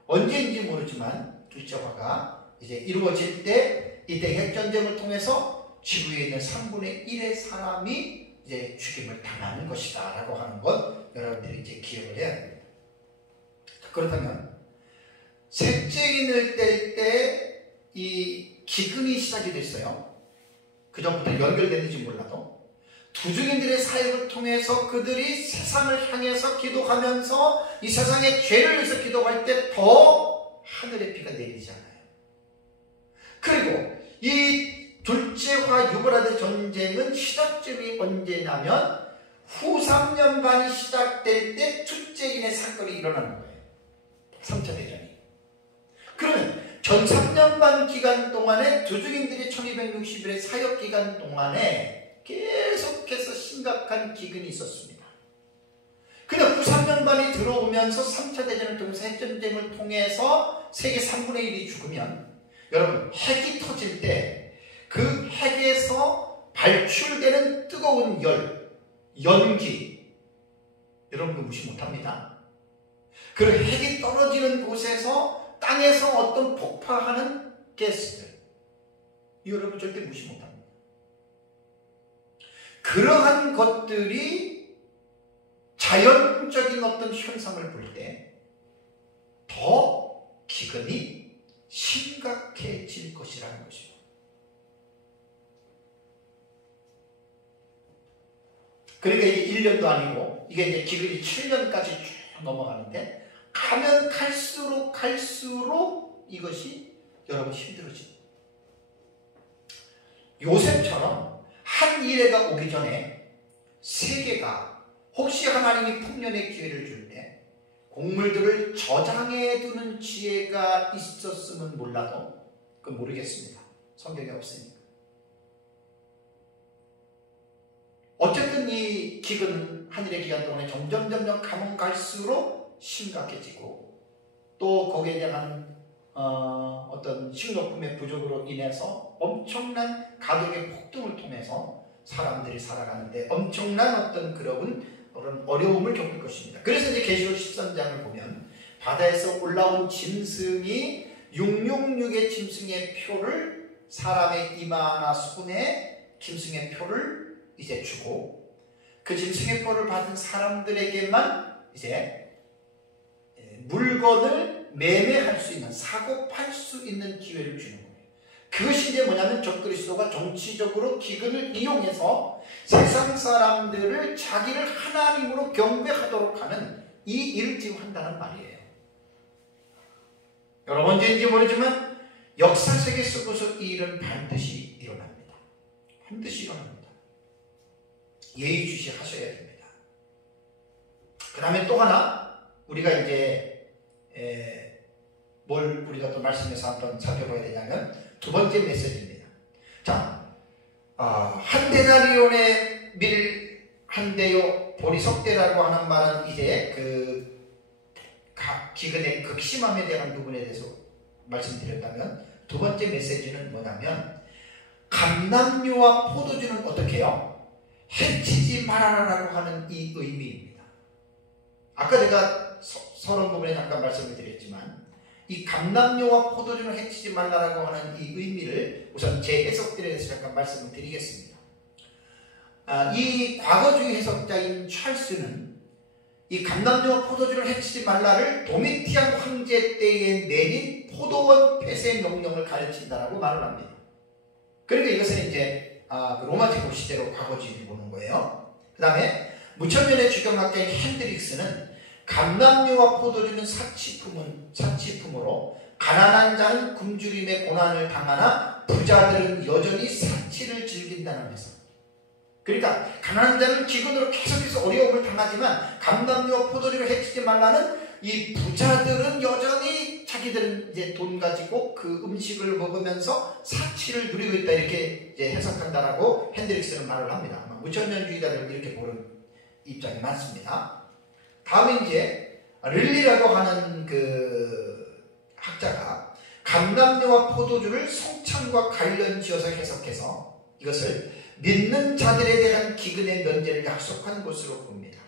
언제인지 모르지만 둘째화가 이제 이루어질 때 이때 핵전쟁을 통해서 지구에 있는 3분의 1의 사람이 이제 죽임을 당하는 것이다 라고 하는 것 여러분들이 이제 기억을 해야 됩니다. 그렇다면 셋째인을 뗄 때 이 기근이 시작이 됐어요. 그 전부터 연결됐는지 몰라도 두중인들의 사역을 통해서 그들이 세상을 향해서 기도하면서 이 세상의 죄를 위해서 기도할 때 더 하늘의 비가 내리지 않아요. 그리고 이 둘째화 유브라데 전쟁은 시작점이 언제냐면 후 3년간이 시작될 때 둘째인의 사건이 일어나는 거예요. 3차 대전이. 그러면 전 3년반 기간 동안에 두중인들이 1260일의 사역 기간 동안에 계속해서 심각한 기근이 있었습니다. 그냥 후 3년반이 들어오면서 3차 대전을 통해서 핵전쟁을 통해서 세계 3분의 1이 죽으면 여러분 핵이 터질 때 그 핵에서 발출되는 뜨거운 열, 연기 여러분도 무시 못합니다. 그 핵이 떨어지는 곳에서 땅에서 어떤 폭파하는 가스들 여러분 절대 무시 못합니다. 그러한 것들이 자연적인 어떤 현상을 볼 때 더 기근이 심각해질 것이라는 것이죠. 그러니까 이게 1년도 아니고 이게 이제 기근이 7년까지 쭉 넘어가는데 가면 갈수록 이것이 여러분 힘들어집니다. 요셉처럼 한 일회가 오기 전에 세계가 혹시 하나님이 풍년의 기회를 줄 때 곡물들을 저장해 두는 지혜가 있었으면 몰라도 그건 모르겠습니다. 성경에 없으니까. 어쨌든 이 기근은 하늘의 기간 동안에 점점 가면 갈수록 심각해지고 또 거기에 대한 어떤 식료품의 부족으로 인해서 엄청난 가격의 폭등을 통해서 사람들이 살아가는데 엄청난 어떤 그런 어려움을 겪을 것입니다. 그래서 이제 계시록 13장을 보면 바다에서 올라온 짐승이 666의 짐승의 표를 사람의 이마나 손에 짐승의 표를 이제 주고 그 짐승의 표를 받은 사람들에게만 이제 물건을 매매할 수 있는, 사고 팔 수 있는 기회를 주는 거예요. 그것이 이제 뭐냐면 적그리스도가 정치적으로 기근을 이용해서 세상 사람들을 자기를 하나님으로 경배하도록 하는 이 일을 지금 한다는 말이에요. 여러분 언제인지 모르지만 역사 세계 속에서 이 일은 반드시 일어납니다. 반드시 일어납니다. 예의주시 하셔야 됩니다. 그 다음에 또 하나 우리가 이제 뭘 우리가 또 말씀에서 한번 살펴봐야 되냐면 두 번째 메시지입니다. 자, 한 데나리온의 밀 한 대요 보리석대라고 하는 말은 이제 기근의 극심함에 대한 부분에 대해서 말씀드렸다면, 두 번째 메시지는 뭐냐면 감람류와 포도주는 어떻게 해요? 해치지 말아라라고 하는 이 의미입니다. 아까 제가 서론 부분에 잠깐 말씀을 드렸지만 이 감람류와 포도주는 해치지 말라라고 하는 이 의미를 우선 제 해석들에 대해서 잠깐 말씀을 드리겠습니다. 이 과거주의 해석자인 찰스는 이 감람류와 포도주를 해치지 말라를 도미티안 황제 때에 내린 포도원 폐쇄 명령을 가르친다라고 말을 합니다. 그러니까 이것은 이제 로마 제국 시대로 과거주의를 보는 거예요. 그 다음에 무천년의 주경학자인 핸드릭스는 감람류와 포도주는 사치품으로 가난한 자는 굶주림의 고난을 당하나 부자들은 여전히 사치를 즐긴다는 해석. 그러니까 가난한 자는 기근으로 계속해서 어려움을 당하지만 감람류와 포도주를 해치지 말라는 이 부자들은 여전히 자기들은 이제 돈 가지고 그 음식을 먹으면서 사치를 누리고 있다, 이렇게 이제 해석한다라고 핸드릭스는 말을 합니다. 무천년주의자들 이렇게 보는 입장이 많습니다. 다음에 이제 릴리라고 하는 그 학자가 감람류와 포도주를 성찬과 관련지어서 해석해서 이것을 믿는 자들에 대한 기근의 면제를 약속한 것으로 봅니다.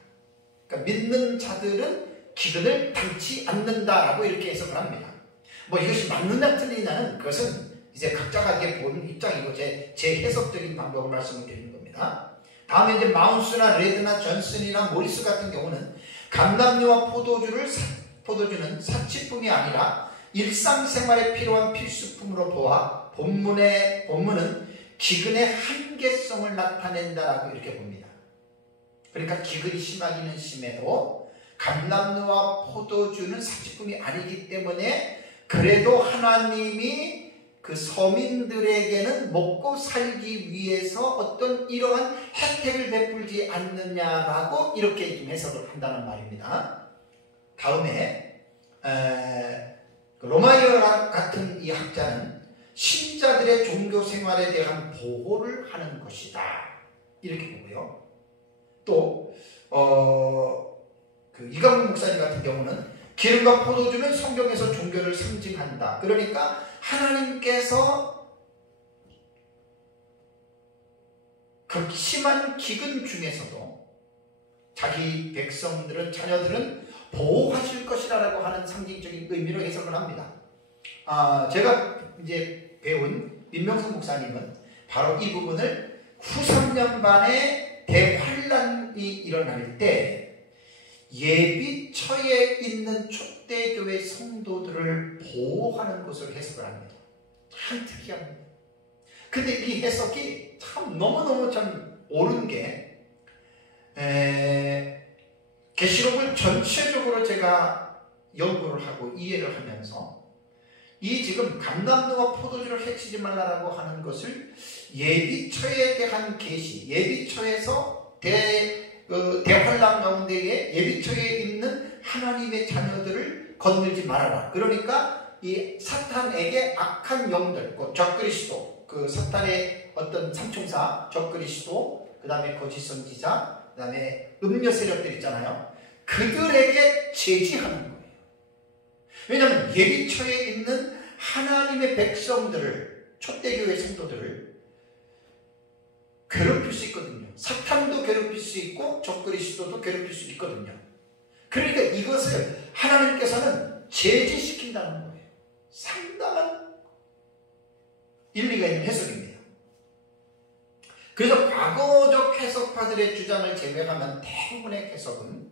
그러니까 믿는 자들은 기근을 당치 않는다라고 이렇게 해석을 합니다. 이것이 맞느냐 틀리냐는 그것은 이제 각자가 이게 보는 입장이고 제 해석적인 방법을 말씀을 드리는 겁니다. 다음에 이제 마운스나 레드나 존슨이나 모리스 같은 경우는 감람류와 포도주는 사치품이 아니라 일상생활에 필요한 필수품으로 보아 본문은 기근의 한계성을 나타낸다라고 이렇게 봅니다. 그러니까 기근이 심하기는 심해도 감람류와 포도주는 사치품이 아니기 때문에 그래도 하나님이 그 서민들에게는 먹고 살기 위해서 어떤 이러한 혜택을 베풀지 않느냐라고 이렇게 좀 해석을 한다는 말입니다. 다음에 로마이어 같은 이 학자는 신자들의 종교 생활에 대한 보호를 하는 것이다, 이렇게 보고요. 또 이강문 목사님 같은 경우는 기름과 포도주는 성경에서 종교를 상징한다. 그러니까 하나님께서 극심한 기근 중에서도 자기 백성들은, 자녀들은 보호하실 것이라고 하는 상징적인 의미로 해석을 합니다. 제가 이제 배운 민명성 목사님은 바로 이 부분을 후 3년반에 대환란이 일어날 때 예비처에 있는 초대교회 성도들을 보호하는 것으로 해석을 합니다. 참 특이합니다. 근데 이 해석이 참 너무너무 참 옳은 게, 계시록을 전체적으로 제가 연구를 하고 이해를 하면서 이 지금 감람류와 포도주를 해치지 말라라고 하는 것을 예비처에 대한 계시, 예비처에서 대환란 가운데에 예비처에 있는 하나님의 자녀들을 건들지 말아라. 그러니까 이 사탄에게 악한 영들, 적그리스도, 그 사탄의 어떤 삼총사, 적그리스도, 그 다음에 거짓 선지자, 그 다음에 음녀 세력들 있잖아요. 그들에게 제지하는 거예요. 왜냐하면 예비처에 있는 하나님의 백성들을, 초대교회 성도들을 괴롭힐 수 있거든요. 사탄도 괴롭힐 수 있고 적그리스도도 괴롭힐 수 있거든요. 그러니까 이것을 하나님께서는 제지시킨다는 거예요. 상당한 일리가 있는 해석입니다. 그래서 과거적 해석파들의 주장을 제외하면 대부분의 해석은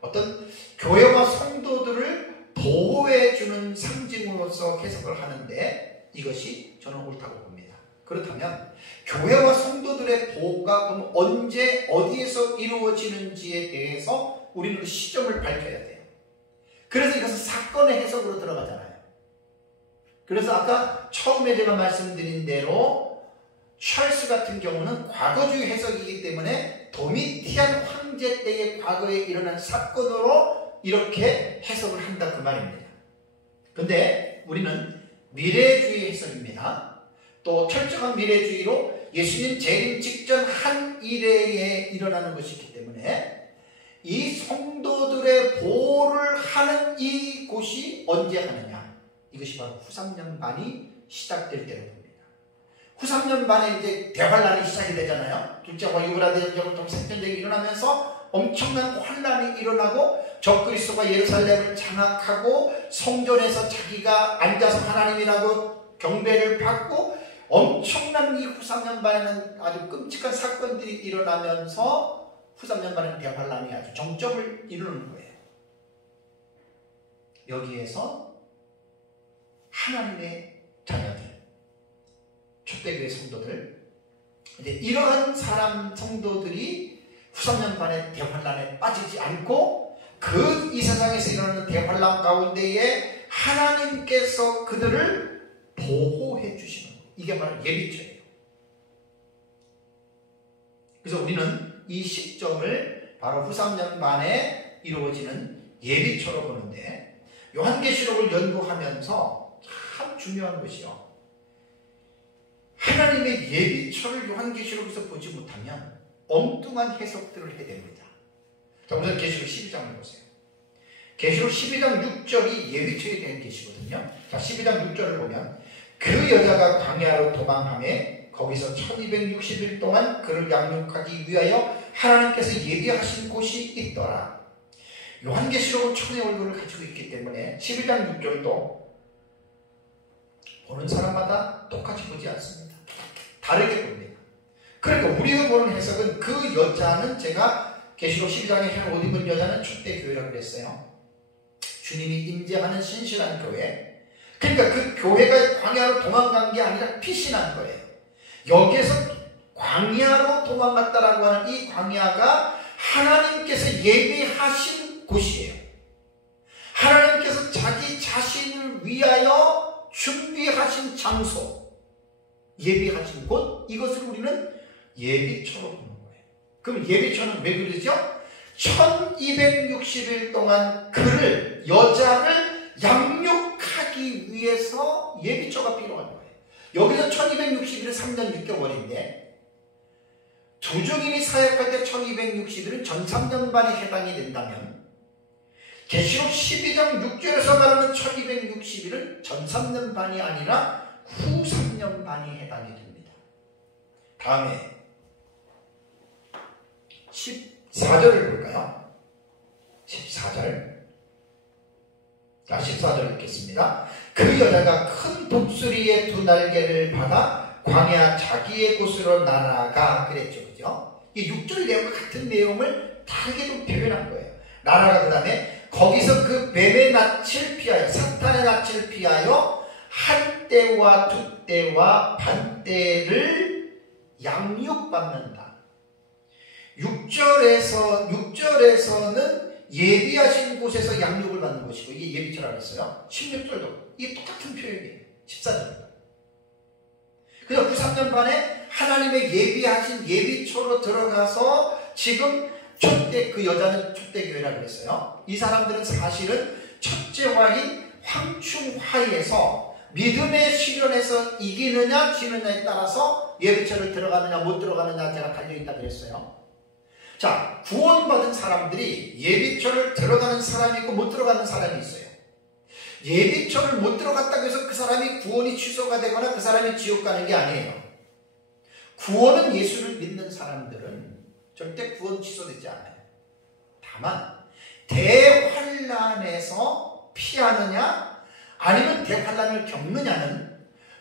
어떤 교회와 성도들을 보호해주는 상징으로서 해석을 하는데 이것이 저는 옳다고 봅니다. 그렇다면 교회와 성도들의 보호가 그럼 언제 어디에서 이루어지는지에 대해서 우리는 그 시점을 밝혀야 돼요. 그래서 이것은 사건의 해석으로 들어가잖아요. 그래서 아까 처음에 제가 말씀드린 대로 찰스 같은 경우는 과거주의 해석이기 때문에 도미티안 황제 때의 과거에 일어난 사건으로 이렇게 해석을 한다, 그 말입니다. 근데 우리는 미래주의 해석입니다. 또 철저한 미래주의로 예수님 재림 직전 한 일회에 일어나는 것이기 때문에 이 성도들의 보호를 하는 이곳이 언제 하느냐? 이것이 바로 후 3년 반이 시작될 때로 봅니다. 후 3년 반에 이제 대환란이 시작이 되잖아요. 둘째 왕 유브라데를 통해 생존쟁이 일어나면서 엄청난 환란이 일어나고 적그리스도가 예루살렘을 장악하고 성전에서 자기가 앉아서 하나님이라고 경배를 받고 엄청난 이 후 3년 반에는 아주 끔찍한 사건들이 일어나면서 후 3년 반에는 대환란이 아주 정점을 이루는 거예요. 여기에서 하나님의 자녀들, 초대교회 성도들, 이제 이러한 사람 성도들이 후 3년 반의 대환란에 빠지지 않고 그 이 세상에서 일어나는 대환란 가운데에 하나님께서 그들을 보호해 주시는 거예요. 이게 바로 예비처예요. 그래서 우리는 이 시점을 바로 후 3년 반에 이루어지는 예비처로 보는데, 요한계시록을 연구하면서 참 중요한 것이요, 하나님의 예비처를 요한계시록에서 보지 못하면 엉뚱한 해석들을 해야 됩니다. 자, 우선 계시록 12장을 보세요. 계시록 12장 6절이 예비처에 대한 계시거든요. 자, 12장 6절을 보면 그 여자가 광야로 도망하며 거기서 1260일 동안 그를 양육하기 위하여 하나님께서 예비하신 곳이 있더라. 요한계시록은 천의 얼굴을 가지고 있기 때문에 12장 6절도 보는 사람마다 똑같이 보지 않습니다. 다르게 봅니다. 그러니까 우리가 보는 해석은 그 여자는, 제가 계시록 12장에 옷 입은 여자는 초대교회라고 그랬어요. 주님이 인재하는 신실한 교회. 그러니까 그 교회가 광야로 도망간 게 아니라 피신한 거예요. 여기에서 광야로 도망갔다라고 하는 이 광야가 하나님께서 예비하신 곳이에요. 하나님께서 자기 자신을 위하여 준비하신 장소, 예비하신 곳, 이것을 우리는 예비처로 보는 거예요. 그럼 예비처는 왜 그러죠? 1260일 동안 그를, 여자를 양육하기 위해서 예비처가 필요한 거예요. 여기서 1260일은 3년 6개월인데 두 증인이 사역할 때 1260일은 전 3년 반이 해당이 된다면, 계시록 12장 6절에서 말하는 1260일은 전 3년 반이 아니라 후 3년 반이 해당이 됩니다. 다음에 14절을 볼까요? 14절. 자, 14절 읽겠습니다. 그 여자가 큰 독수리의 두 날개를 받아 광야 자기의 곳으로 날아가, 그랬죠. 그죠? 이 6절 내용과 같은 내용을 다르게도 표현한 거예요. 날아가, 그 다음에 거기서 그 뱀의 낯을 피하여, 사탄의 낯을 피하여 한 때와 두 때와 반 때를 양육받는다. 6절에서는 예비하신 곳에서 양육을 받는 것이고, 이게 예비처라고 했어요. 16절도 이게 똑같은 표현이에요. 14절도. 그래서 그 3년 반에 하나님의 예비하신 예비처로 들어가서 지금 그 여자는 초대교회라고 그랬어요. 이 사람들은 사실은 첫째 화인 황충화에서 믿음의 시련에서 이기느냐 지느냐에 따라서 예비처를 들어가느냐 못 들어가느냐 제가 달려있다 그랬어요. 자, 구원받은 사람들이 예비처를 들어가는 사람이 있고 못 들어가는 사람이 있어요. 예비처를 못 들어갔다고 해서 그 사람이 구원이 취소가 되거나 그 사람이 지옥 가는 게 아니에요. 구원은 예수를 믿는 사람들은 절대 구원 취소되지 않아요. 다만 대환란에서 피하느냐 아니면 대환란을 겪느냐는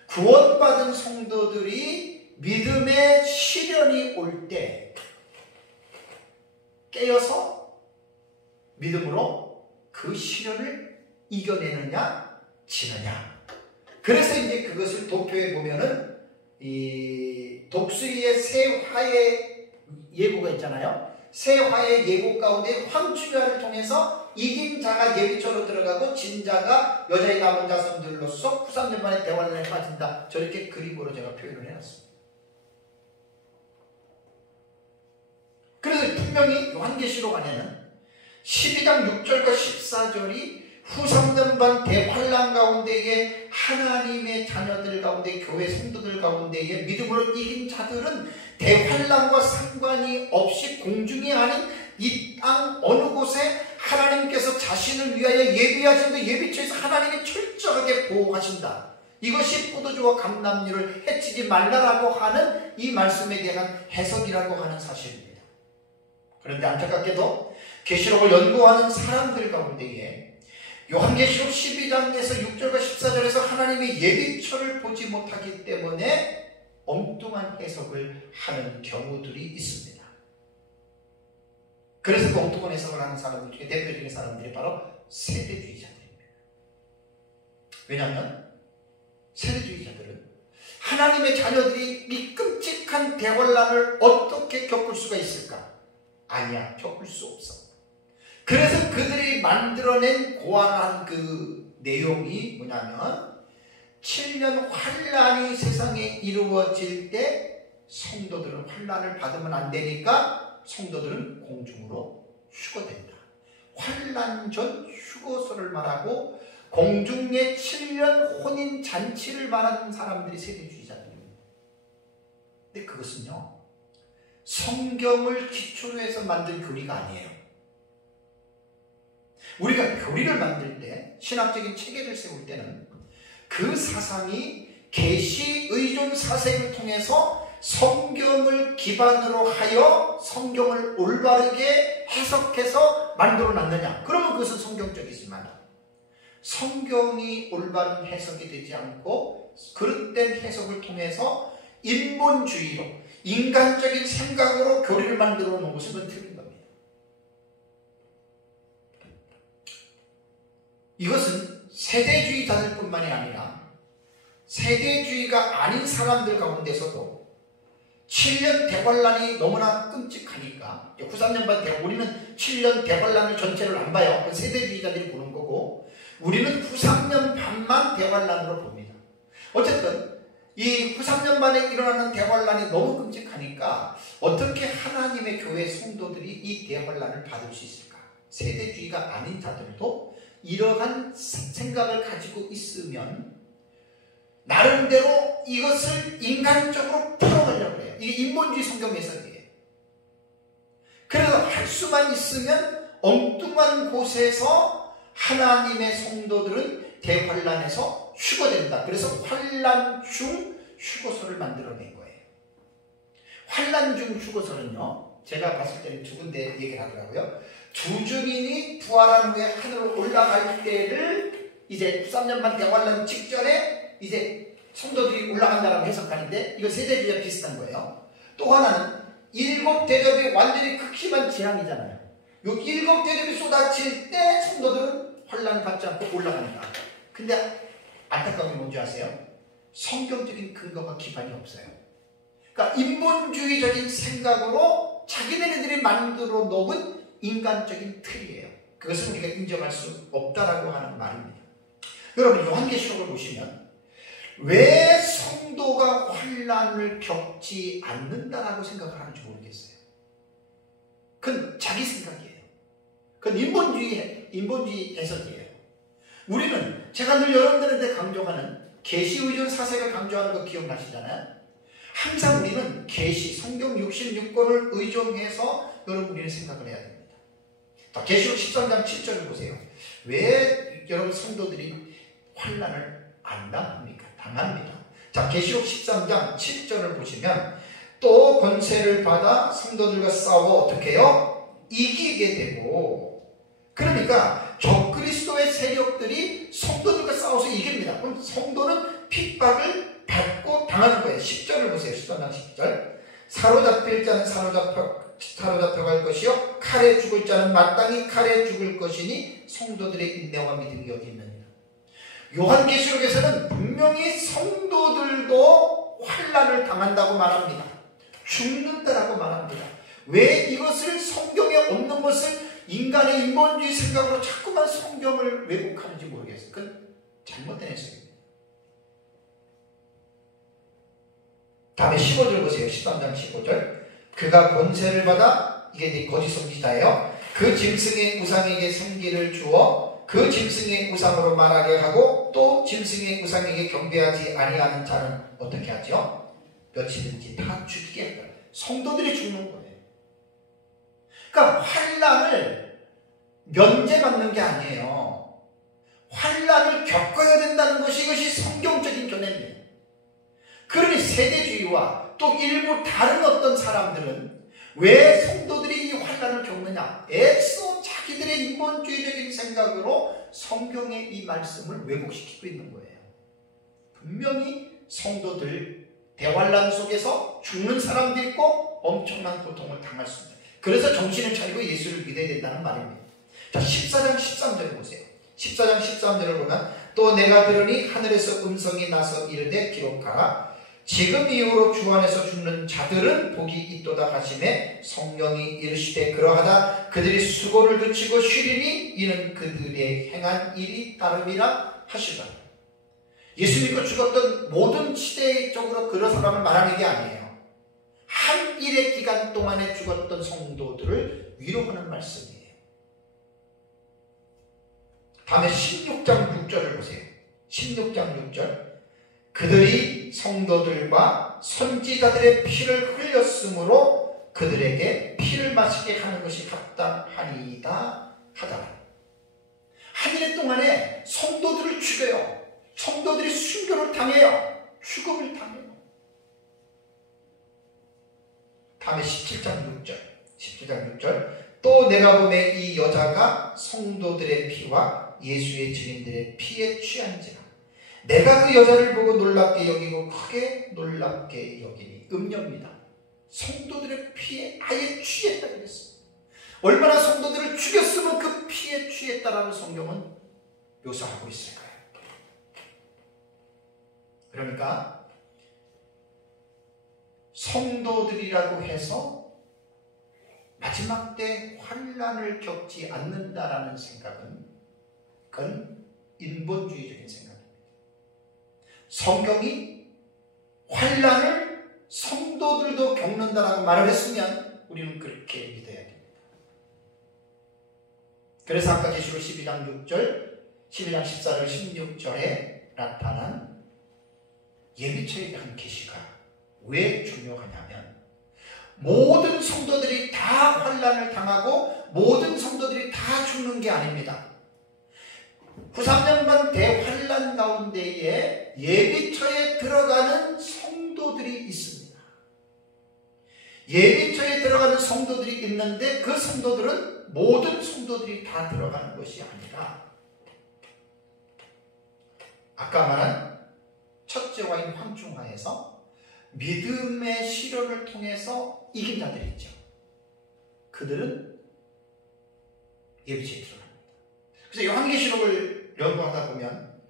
구원받은 성도들이 믿음의 시련이 올 때 깨어서 믿음으로 그 시련을 이겨내느냐 지느냐. 그래서 이제 그것을 도표에 보면은 이 독수리의 세 화의 예고가 있잖아요. 세 화의 예고 가운데 황충야를 통해서 이긴 자가 예비처로 들어가고 진 자가 여자의 남은 자손들로서 후 3년 만에 대환란에 빠진다. 저렇게 그림으로 제가 표현을 해놨습니다. 그래서 분명히 요한계시록 안에는 12장 6절과 14절이 후 3년 반 대환란 가운데에 하나님의 자녀들 가운데 교회 성도들 가운데에 믿음으로 이긴 자들은 대환란과 상관이 없이 공중이 아닌 이 땅 어느 곳에 하나님께서 자신을 위하여 예비하신다. 예비처에서 하나님이 철저하게 보호하신다. 이것이 포도주와 감람류를 해치지 말라라고 하는 이 말씀에 대한 해석이라고 하는 사실입니다. 그런데 안타깝게도 계시록을 연구하는 사람들 가운데에 요한계시록 12장에서 6절과 14절에서 하나님의 예비처를 보지 못하기 때문에 엉뚱한 해석을 하는 경우들이 있습니다. 그래서 그 엉뚱한 해석을 하는 사람들 중에 대표적인 사람들이 바로 세대주의자들입니다. 왜냐하면 세대주의자들은 하나님의 자녀들이 이 끔찍한 대환란을 어떻게 겪을 수가 있을까? 아니야, 겪을 수 없어. 그래서 그들이 만들어낸 고안한 그 내용이 뭐냐면 7년 환란이 세상에 이루어질 때 성도들은 환란을 받으면 안 되니까 성도들은 공중으로 휴거된다. 환란 전 휴거소를 말하고 공중의 7년 혼인 잔치를 말하는 사람들이 세대주의자들입니다. 근데 그것은요, 성경을 기초로 해서 만든 교리가 아니에요. 우리가 교리를 만들 때, 신학적인 체계를 세울 때는 그 사상이 계시 의존 사색을 통해서 성경을 기반으로 하여 성경을 올바르게 해석해서 만들어 놨느냐? 그러면 그것은 성경적이지만 성경이 올바른 해석이 되지 않고 그릇된 해석을 통해서 인본주의로 인간적인 생각으로 교리를 만들어 놓은 것은 그건 틀린 겁니다. 이것은 세대주의자들 뿐만이 아니라 세대주의가 아닌 사람들 가운데서도 7년 대환란이 너무나 끔찍하니까 93년반 우리는 7년 대환란을 전체를 안 봐요. 그 세대주의자들이 보는 거고 우리는 93년 반만 대환란으로 봅니다. 어쨌든 이 93년 반에 일어나는 대환란이 너무 끔찍하니까 어떻게 하나님의 교회 성도들이 이 대환란을 받을 수 있을까? 세대주의가 아닌 자들도 이러한 생각을 가지고 있으면 나름대로 이것을 인간적으로 풀어가려고 해요. 이게 인본주의 성경 해석이에요. 그래서 할 수만 있으면 엉뚱한 곳에서 하나님의 성도들은 대환란에서 휴거된다. 그래서 환란 중 휴거소를 만들어낸 거예요. 환란 중 휴거소는요, 제가 봤을 때는 두 군데 얘기를 하더라고요. 두 증인이 부활한 후에 하늘로 올라갈 때를 이제 3년반 대환란 직전에 이제 성도들이 올라간다라고 해석하는데 이거 세대주의와 비슷한 거예요. 또 하나는 일곱 대접이 완전히 극심한 재앙이잖아요. 요 일곱 대접이 쏟아질 때 성도들은 환란을 받지 않고 올라간다. 근데 안타까운 게 뭔지 아세요? 성경적인 근거가 기반이 없어요. 그러니까 인본주의적인 생각으로 자기네들이 만들어 놓은 인간적인 틀이에요. 그것을 우리가 인정할 수 없다라고 하는 말입니다. 여러분 요한계시록을 보시면 왜 성도가 환란을 겪지 않는다라고 생각을 하는지 모르겠어요. 그건 자기 생각이에요. 그건 인본주의 해석이에요. 우리는 제가 늘 여러분들한테 강조하는 계시 의존 사색을 강조하는 거 기억나시잖아요. 항상 우리는 계시 성경 66권을 의존해서 여러분 우리는 생각을 해야 됩니다. 계시록 13장 7절을 보세요. 왜 여러분 성도들이 환란을 안 당합니까? 당합니다. 자, 계시록 13장 7절을 보시면 또 권세를 받아 성도들과 싸워 어떻게 해요? 이기게 되고, 그러니까 적그리스도의 세력들이 성도들과 싸워서 이깁니다. 그럼 성도는 핍박을 받고 당하는 거예요. 10절을 보세요. 13장 10절. 사로잡힐 자는 사로잡혀갈 것이요 칼에 죽을 자는 마땅히 칼에 죽을 것이니 성도들의 인내와 믿음이 어디 있느니라. 요한계시록에서는 분명히 성도들도 환란을 당한다고 말합니다. 죽는다라고 말합니다. 왜 이것을 성경에 없는 것을 인간의 인본주의 생각으로 자꾸만 성경을 왜곡하는지 모르겠어요. 그건 잘못된 해석입니다. 다음에 15절 보세요. 13장 15절. 그가 권세를 받아, 이게 거짓 선지자예요. 그 짐승의 우상에게 생기를 주어 그 짐승의 우상으로 말하게 하고 또 짐승의 우상에게 경배하지 아니하는 자는 어떻게 하죠? 며칠인지 다 죽이게 한다. 성도들이 죽는 거예요. 그러니까 환난을 면제받는 게 아니에요. 환난을 겪어야 된다는 것이 이것이 성경적인 견해입니다. 그러니 세대주의와 또 일부 다른 어떤 사람들은 왜 성도들이 이 환난을 겪느냐? 애써 자기들의 인본주의적인 생각으로 성경의 이 말씀을 왜곡시키고 있는 거예요. 분명히 성도들 대환난 속에서 죽는 사람도 있고 엄청난 고통을 당할 수 있다. 그래서 정신을 차리고 예수를 믿어야 된다는 말입니다. 자, 14장 13절 보세요. 14장 13절을 보면 또 내가 들으니 하늘에서 음성이 나서 이르되 기록하라. 지금 이후로 주 안에서 죽는 자들은 복이 있도다 하시매 성령이 이르시되 그러하다 그들이 수고를 그치고 쉬리니 이는 그들의 행한 일이 따름이라 하시더라. 예수 믿고 죽었던 모든 시대적으로 그런 사람을 말하는 게 아니에요. 한 일의 기간 동안에 죽었던 성도들을 위로하는 말씀이에요. 다음에 16장 6절을 보세요. 16장 6절 그들이 성도들과 선지자들의 피를 흘렸으므로 그들에게 피를 마시게 하는 것이 합당하니이다 하더라. 한 일 동안에 성도들을 죽여요. 성도들이 순교를 당해요. 죽음을 당해요. 다음에 17장 6절 17장 6절 또 내가 보매 이 여자가 성도들의 피와 예수의 증인들의 피에 취한지라 내가 그 여자를 보고 놀랍게 여기고 크게 놀랍게 여기니 음녀입니다. 성도들의 피에 아예 취했다 그랬어요. 얼마나 성도들을 죽였으면 그 피에 취했다라는 성경은 묘사하고 있을까요? 그러니까 성도들이라고 해서 마지막 때 환난을 겪지 않는다라는 생각은 그건 인본주의적인 생각입니다. 성경이 환난을 성도들도 겪는다라고 말을 했으면 우리는 그렇게 믿어야 됩니다. 그래서 아까 계시록 12장 6절, 12장 14절, 16절에 나타난 예비처에 대한 계시가 왜 중요하냐면 모든 성도들이 다 환난을 당하고 모든 성도들이 다 죽는 게 아닙니다. 93년반 대환란 가운데에 예비처에 들어가는 성도들이 있습니다. 예비처에 들어가는 성도들이 있는데 그 성도들은 모든 성도들이 다 들어가는 것이 아니라 아까 말한 첫째 와인 황충하에서 믿음의 시련을 통해서 이긴 자들이 있죠. 그들은 예비처에 들어갑니다. 그래서 요한계시록을 연구하다 보면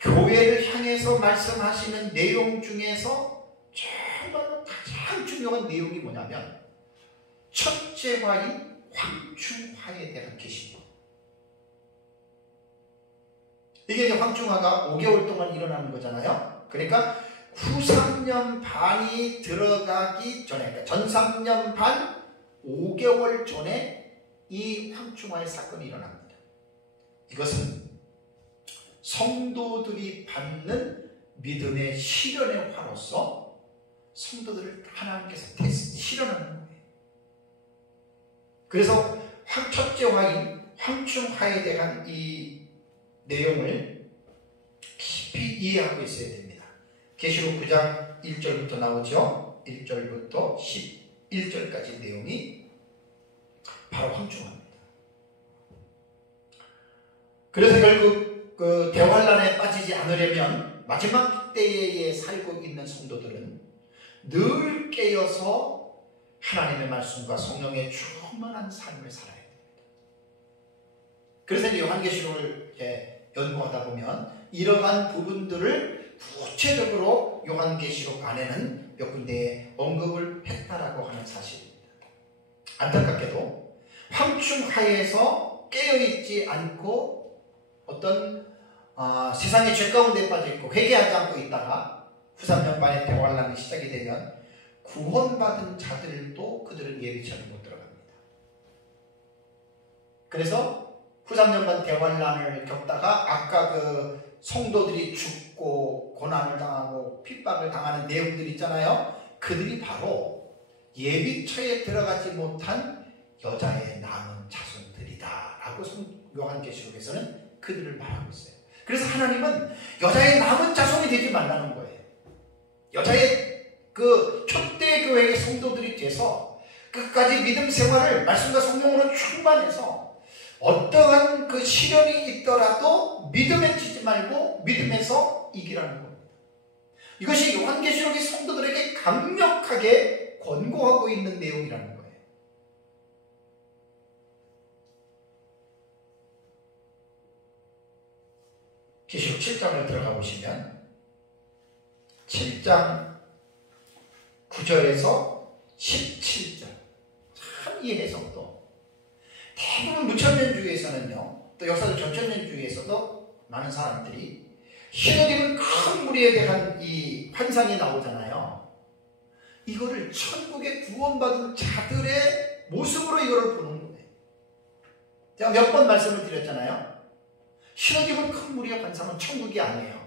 교회를 향해서 말씀하시는 내용 중에서 정말로 가장 중요한 내용이 뭐냐면 첫째 와인 황충하에 대한 계시입니다. 이게 이제 황충하가 5개월 동안 일어나는 거잖아요. 그러니까 후 3년 반이 들어가기 전에, 그러니까 전 3년 반 5개월 전에 이 황충하의 사건이 일어납니다. 이것은 성도들이 받는 믿음의 시련의 화로서 성도들을 하나님께서 실현하는 거예요. 그래서 첫째 화인 황충하에 대한 이 내용을 깊이 이해하고 있어야 됩니다. 계시록 9장 1절부터 나오죠. 1절부터 11절까지 내용이 바로 황충합니다. 그래서 결국 그 대환란에 빠지지 않으려면 마지막 때에 살고 있는 성도들은 늘 깨어서 하나님의 말씀과 성령의 충만한 삶을 살아야 됩니다. 그래서 이제 요한계시록을 연구하다 보면 이러한 부분들을 구체적으로 요한계시록 안에는 몇 군데에 언급을 했다라고 하는 사실입니다. 안타깝게도 황충하에서 깨어있지 않고 어떤 세상의 죄 가운데 빠져있고 회개하지 않고 있다가 후 3년 만에 대환란이 시작이 되면 구원받은 자들도 그들은 예비처에 못 들어갑니다. 그래서 후삼년반 대환란을 겪다가 아까 그 성도들이 죽고 고난을 당하고 핍박을 당하는 내용들 있잖아요. 그들이 바로 예비처에 들어가지 못한 여자의 남은 자손들이다 라고 요한계시록에서는 그들을 말하고 있어요. 그래서 하나님은 여자의 남은 자손이 되지 말라는 거예요. 여자의 그 초대교회의 성도들이 돼서 끝까지 믿음 생활을 말씀과 성령으로 충만해서 어떠한 그 시련이 있더라도 믿음에 지지 말고 믿음에서 이기라는 겁니다. 이것이 요한계시록의 성도들에게 강력하게 권고하고 있는 내용이라는 거예요. 계시록 7장을 들어가 보시면 7장 9절에서 17절 참 이 해석도 대부분 무천년주의에서는요, 또 역사적 전천년주의에서도 많은 사람들이 흰옷 입은 큰 무리에 대한 이 환상이 나오잖아요. 이거를 천국에 구원받은 자들의 모습으로 이거를 보는 거예요. 제가 몇 번 말씀을 드렸잖아요. 흰옷 입은 큰 무리의 환상은 천국이 아니에요.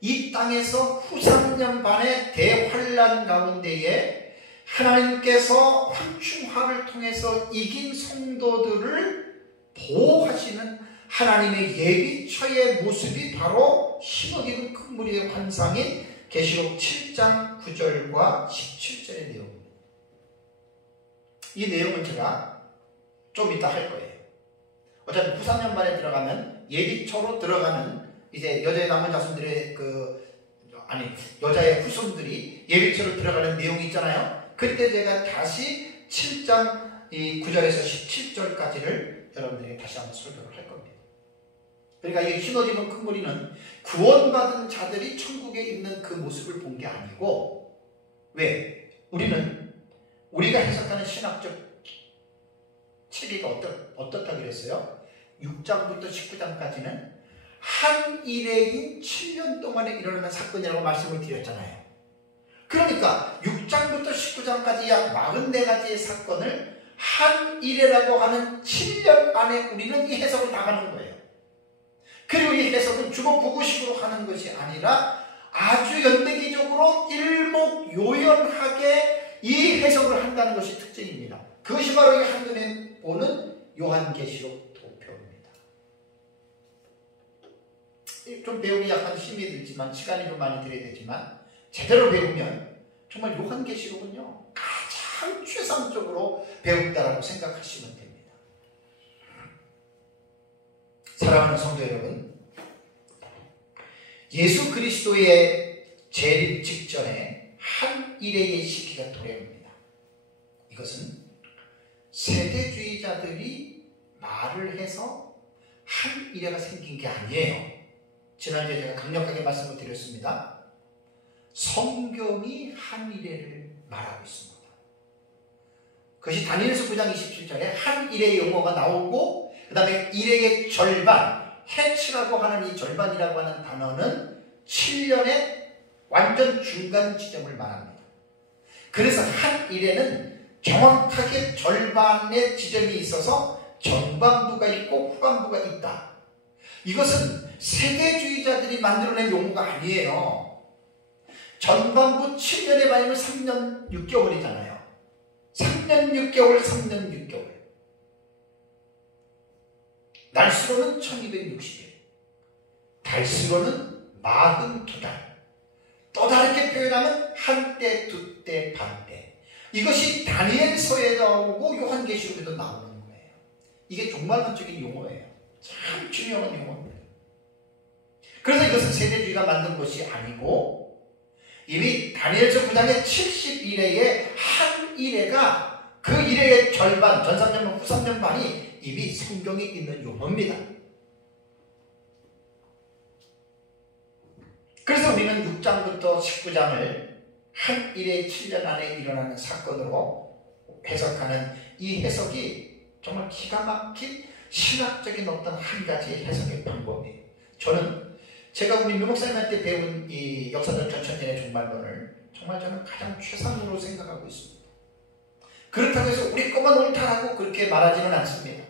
이 땅에서 후 3년 반의 대환란 가운데에 하나님께서 황충화를 통해서 이긴 성도들을 보호하시는 하나님의 예비처의 모습이 바로 흰옷 입은 큰 무리의 환상인 계시록 7장 9절과 17절의 내용입니다. 이 내용은 제가 좀 이따 할 거예요. 어차피 후 3년 반에 들어가면 예비처로 들어가는 이제 여자의 남은 자손들의 여자의 후손들이 예비처로 들어가는 내용이 있잖아요. 그때 제가 다시 7장 9절에서 17절까지를 여러분들에게 다시 한번 설교를 할 겁니다. 그러니까 이 흰옷 입은 큰 무리는 구원받은 자들이 천국에 있는 그 모습을 본 게 아니고, 왜? 우리가 해석하는 신학적 체계가 어떻다 그랬어요? 6장부터 19장까지는 한 일회인 7년 동안에 일어나는 사건이라고 말씀을 드렸잖아요. 그러니까 6장부터 19장까지 약 44가지의 사건을 한 일회라고 하는 7년 안에 우리는 이 해석을 나가는 거예요. 그리고 이 해석은 주보구구식으로 하는 것이 아니라 아주 연대기적으로 일목요연하게 이 해석을 한다는 것이 특징입니다. 그것이 바로 이 한눈에 보는 요한계시록 도표입니다. 좀 배우기 약간 힘이 들지만, 시간이 좀 많이 들어야 되지만, 제대로 배우면 정말 요한계시록은요 가장 최상적으로 배웠다라고 생각하시면 됩니다. 사랑하는 성도 여러분, 예수 그리스도의 재림 직전에 한 일회의 시기가 도래합니다. 이것은 세대주의자들이 말을 해서 한 일회가 생긴 게 아니에요. 지난주에 제가 강력하게 말씀을 드렸습니다. 성경이 한 일회를 말하고 있습니다. 그것이 다니엘서 9장 27절에 한 일회의 용어가 나오고, 그 다음에 일회의 절반, 해치라고 하는 이 절반이라고 하는 단어는 7년의 완전 중간 지점을 말합니다. 그래서 한 일회는 정확하게 절반의 지점이 있어서 전반부가 있고 후반부가 있다. 이것은 세대주의자들이 만들어낸 용어가 아니에요. 전반부 7년의 반이면 3년 6개월이잖아요. 3년 6개월, 3년 6개월. 날수로는 1260일. 달수로는 42달. 또 다르게 표현하면 한때, 두때, 반때. 이것이 다니엘서에 나오고 요한계시록에도 나오는 거예요. 이게 종말론적인 용어예요. 참 중요한 용어입니다. 그래서 이것은 세대주의가 만든 것이 아니고, 이미 다니엘서 9장의 70일의 한 일회가 그 일회의 절반, 전 3년반, 후 3년반이 이미 성경에 있는 용어입니다. 그래서 우리는 6장부터 19장을 한 일회의 7년 안에 일어나는 사건으로 해석하는 이 해석이 정말 기가 막힌 신학적인 어떤 한 가지의 해석의 방법이에요. 제가 우리 묘목사님한테 배운 이 역사적 전천년의 종말론을 정말 저는 가장 최상으로 생각하고 있습니다. 그렇다고 해서 우리 것만 옳다라고 그렇게 말하지는 않습니다.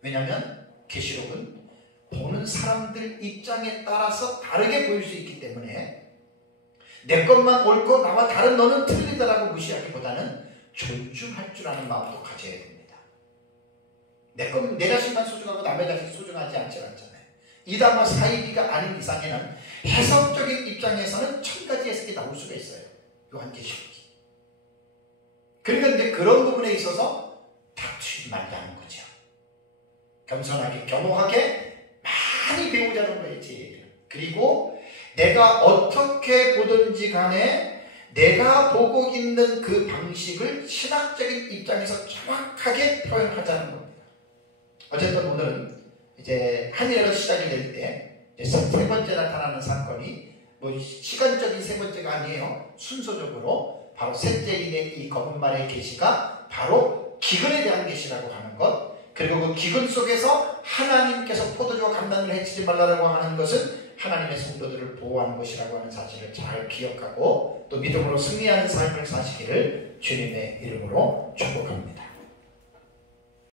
왜냐하면 계시록은 보는 사람들 입장에 따라서 다르게 보일 수 있기 때문에 내 것만 옳고 나와 다른 너는 틀리다라고 무시하기보다는 존중할 줄 아는 마음도 가져야 됩니다. 내 자신만 소중하고 남의 자신이 소중하지 않잖아요. 이다마 사이비가 아닌 이상에는 해석적인 입장에서는 1000가지 해석이 나올 수가 있어요. 요한계시록이. 그러니까 이제 그런 부분에 있어서 다투지 말자는 거죠. 겸손하게 겸허하게 많이 배우자는 거지. 그리고 내가 어떻게 보든지 간에 내가 보고 있는 그 방식을 신학적인 입장에서 정확하게 표현하자는 겁니다. 어쨌든 오늘은 이제 한일에서 시작이 될 때 세 번째 나타나는 사건이 뭐 시간적인 세 번째가 아니에요. 순서적으로 바로 셋째인의 이 검은 말의 계시가 바로 기근에 대한 계시라고 하는 것, 그리고 그 기근 속에서 하나님께서 포도주와 감람을 해치지 말라고 하는 것은 하나님의 성도들을 보호하는 것이라고 하는 사실을 잘 기억하고 또 믿음으로 승리하는 삶을 사시기를 주님의 이름으로 축복합니다.